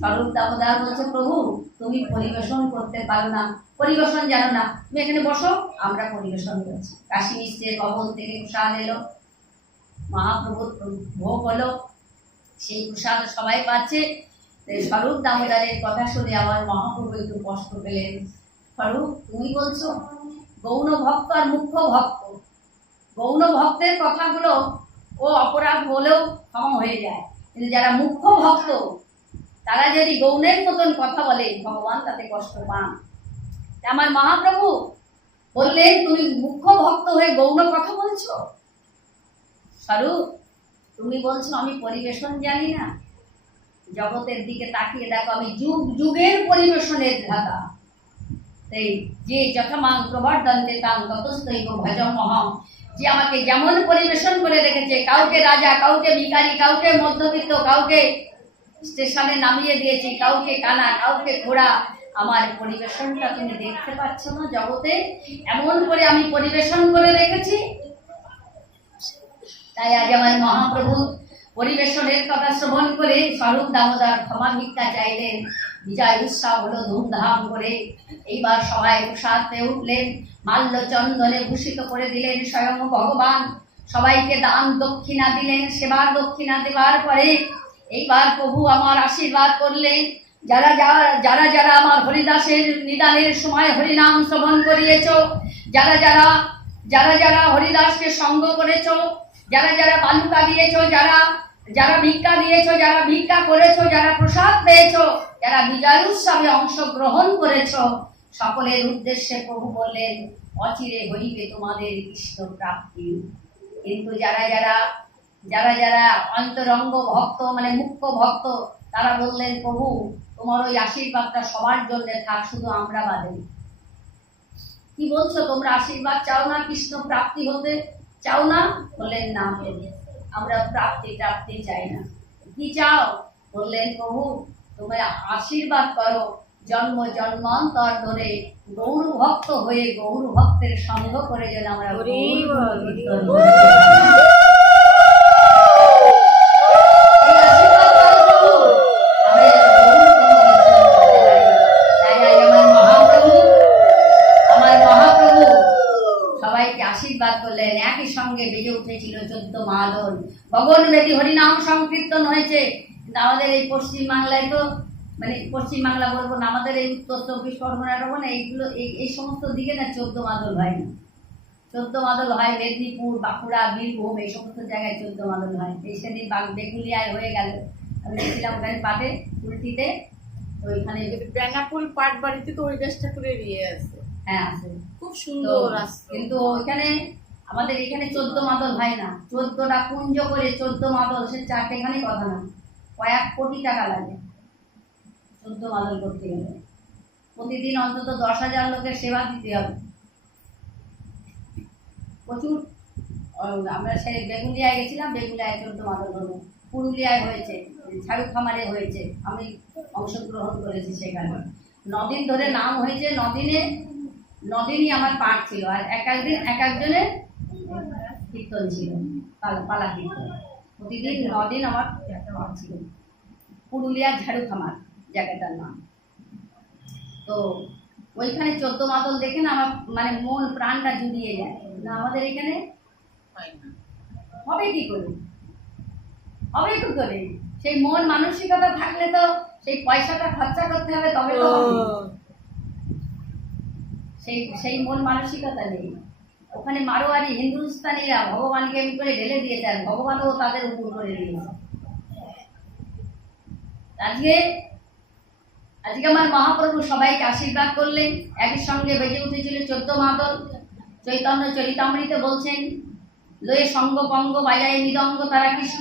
স্বরূপ দামোদর বলছে, প্রভু তুমি পরিবেশন করতে পারো না, পরিবেশন জানো না, তুমি এখানে বসো, আমরা পরিবেশন করছি। কাশী মিশ্রের ভবন থেকে প্রসাদ এলো, মহাপ্রভুর ভোগ হলো, সেই প্রসাদ সবাই পাচ্ছে। স্বরূপ দামোদরের কথা শুনে আমার মহাপ্রভু একটু কষ্ট পেলেন। স্বরূপ, তুমি বলছো গৌণ ভক্ত আর মুখ্য ভক্ত, গৌণ ভক্তের কথাগুলো ও অপরাধ হলেও ক্ষমা হয়ে যায়, কিন্তু যারা মুখ্য ভক্ত তারা যদি গৌণের মতন কথা বলে, ভগবান তাতে কষ্ট পান। আমার মহাপ্রভু বললেন, তুমি মুখ্য ভক্ত হয়ে গৌণ কথা বলছো? স্বরূপ, তুমি বলছো আমি পরিবেশন জানি না? জগতের দিকে তাকিয়ে দেখো, আমি যুগ যুগের পরিবেশনের ধাতা। তাই যে যথামাং প্রবর্ধন্তে তাং ততস্তৈব ভজমহং, যে আমাকে যেমন পরিবেশন করে রেখেছে, কাউকে রাজা, কাউকে ভিখারি, কাউকে মধ্যবিত্ত, কাউকে স্টেশনে নামিয়ে দিয়েছি, কাউকে কানা, কাউকে ঘোড়া। আমার পরিবেশনটা তুমি দেখতে পাচ্ছ না? জগতে এমন করে আমি পরিবেশন করে রেখেছি। তাই আজ আমার মহাপ্রভু পরিবেশনের কথা শ্রবণ করে স্বরূপ দামোদর ক্ষমা ভিক্ষা চাইলেন। বিজয় উৎসব হলো ধুমধাম করে। এইবার সবাই প্রসাদ পেয়ে উঠলেন, মাল্য চন্দনে ভূষিত করে দিলেন স্বয়ং ভগবান। সবাইকে দান দক্ষিণা দিলেন। সেবার দক্ষিণা দেওয়ার পরে এইবার প্রভু আমার আশীর্বাদ করলেন, যারা যারা যারা যারা আমার হরিদাসের নিদানের সময় হরিনাম শ্রবণ করিয়েছ, যারা যারা যারা যারা হরিদাসকে সঙ্গ করেছ, যারা যারা বালুকা দিয়েছ, যারা যারা ভিক্ষা দিয়েছ, যারা ভিক্ষা করেছ, যারা প্রসাদ পেয়েছ, যারা বিজয় উৎসবে অংশগ্রহণ করেছ, সকলের উদ্দেশ্যে প্রভু বললেন, অচিরে হইবে তোমাদের কৃষ্ণ প্রাপ্তি। কিন্তু যারা যারা যারা যারা অন্তরঙ্গ ভক্ত, মানে মুখ্য ভক্ত, তারা বললেন, প্রভু তোমার ওই আশীর্বাদটা সবার জন্য থাক, শুধু আমরা বাদে। কি বলছো, তোমরা আশীর্বাদ চাও না? কৃষ্ণ প্রাপ্তি হতে চাও না? বললেন, না আমরা প্রাপ্তি প্রাপ্তি চাই না। কি চাও? বললেন, প্রভু তোমরা আশীর্বাদ করো, জন্ম জন্মান্তর ধরে গৌর ভক্ত হয়ে গৌর ভক্তের সঙ্গ করে যেন আমরা আশীর্বাদ করলেন। একই সঙ্গে বেজে উঠেছিল 14 মাদল, গগন বেদী হরিনাম সংকীর্তন হয়েছে। কিন্তু আমাদের এই পশ্চিম বাংলায় তো, মানে পশ্চিম বাংলা বলবো না, আমাদের এই উত্তর 24 পরগনার ওপর না, এইগুলো এই সমস্ত দিকে না 14 মাদল হয় না। 14 মাদল হয় মেদিনীপুর, বাঁকুড়া, বীরভূম, এই সমস্ত জায়গায় 14 মাদল হয়। এই সেদিন বেগুলিয়ায় হয়ে গেল, আমি গেছিলাম ওখানে পাটে উল্টিতে, তো ওইখানে বেনাপুল পাট বাড়িতে তো ওই গাছটা করে দিয়ে আছে। হ্যাঁ আছে, খুব সুন্দর আছে। কিন্তু ওইখানে আমাদের এখানে 14 মাদল হয় না। 14টা কুঞ্জ করে 14 মাদল, সে চারটেখানে কথা না, কয়েক কোটি টাকা লাগে 14 মাদল করতে গেলে। প্রতিদিন অন্তত 10,000 লোকের সেবা দিতে হবে। প্রচুর আমরা সে বেগুলিয়ায় গেছিলাম, বেগুলিয়ায় 14 মাদল হলো, পুরুলিয়ায় হয়েছে, ঝাড়ুখামারে হয়েছে, আমি অংশগ্রহণ করেছি সেখানে। 9 দিন ধরে নাম হয়েছে, 9 দিনই আমার পাঠ ছিল, আর এক একদিন এক একজনের কীর্তন ছিল, পালা কীর্তন। প্রতিদিন 9 দিন আমার পাঠ ছিল। পুরুলিয়ার ঝাড়ুখামার জায়গাটার নাম। তো ওইখানে 14 মাদল দেখে না আমার মানে মন প্রাণটা জুড়িয়ে যায়। না আমাদের এখানে হয় না। হবে কি করে, হবে কি করে? সেই মন মানসিকতা থাকলে তো সেই পয়সাটা খরচা করতে হবে, তবে তো হবে। সেই মন মানসিকতা নেই। ওখানে মারোয়ারি হিন্দুস্তানিরা ভগবানকে এমনি করে ঢেলে দিয়েছে, আর ভগবানও তাদের উপর করে দিয়েছে। আজকে আমার মহাপ্রভু সবাইকে আশীর্বাদ করলেন, একই সঙ্গে বেজে উঠেছিল 14 মাদল। চৈতন্য চরিতামৃতে বলছেন, লয়ে সঙ্গ পঙ্গ বাজায় মৃদঙ্গ তারা কৃষ্ণ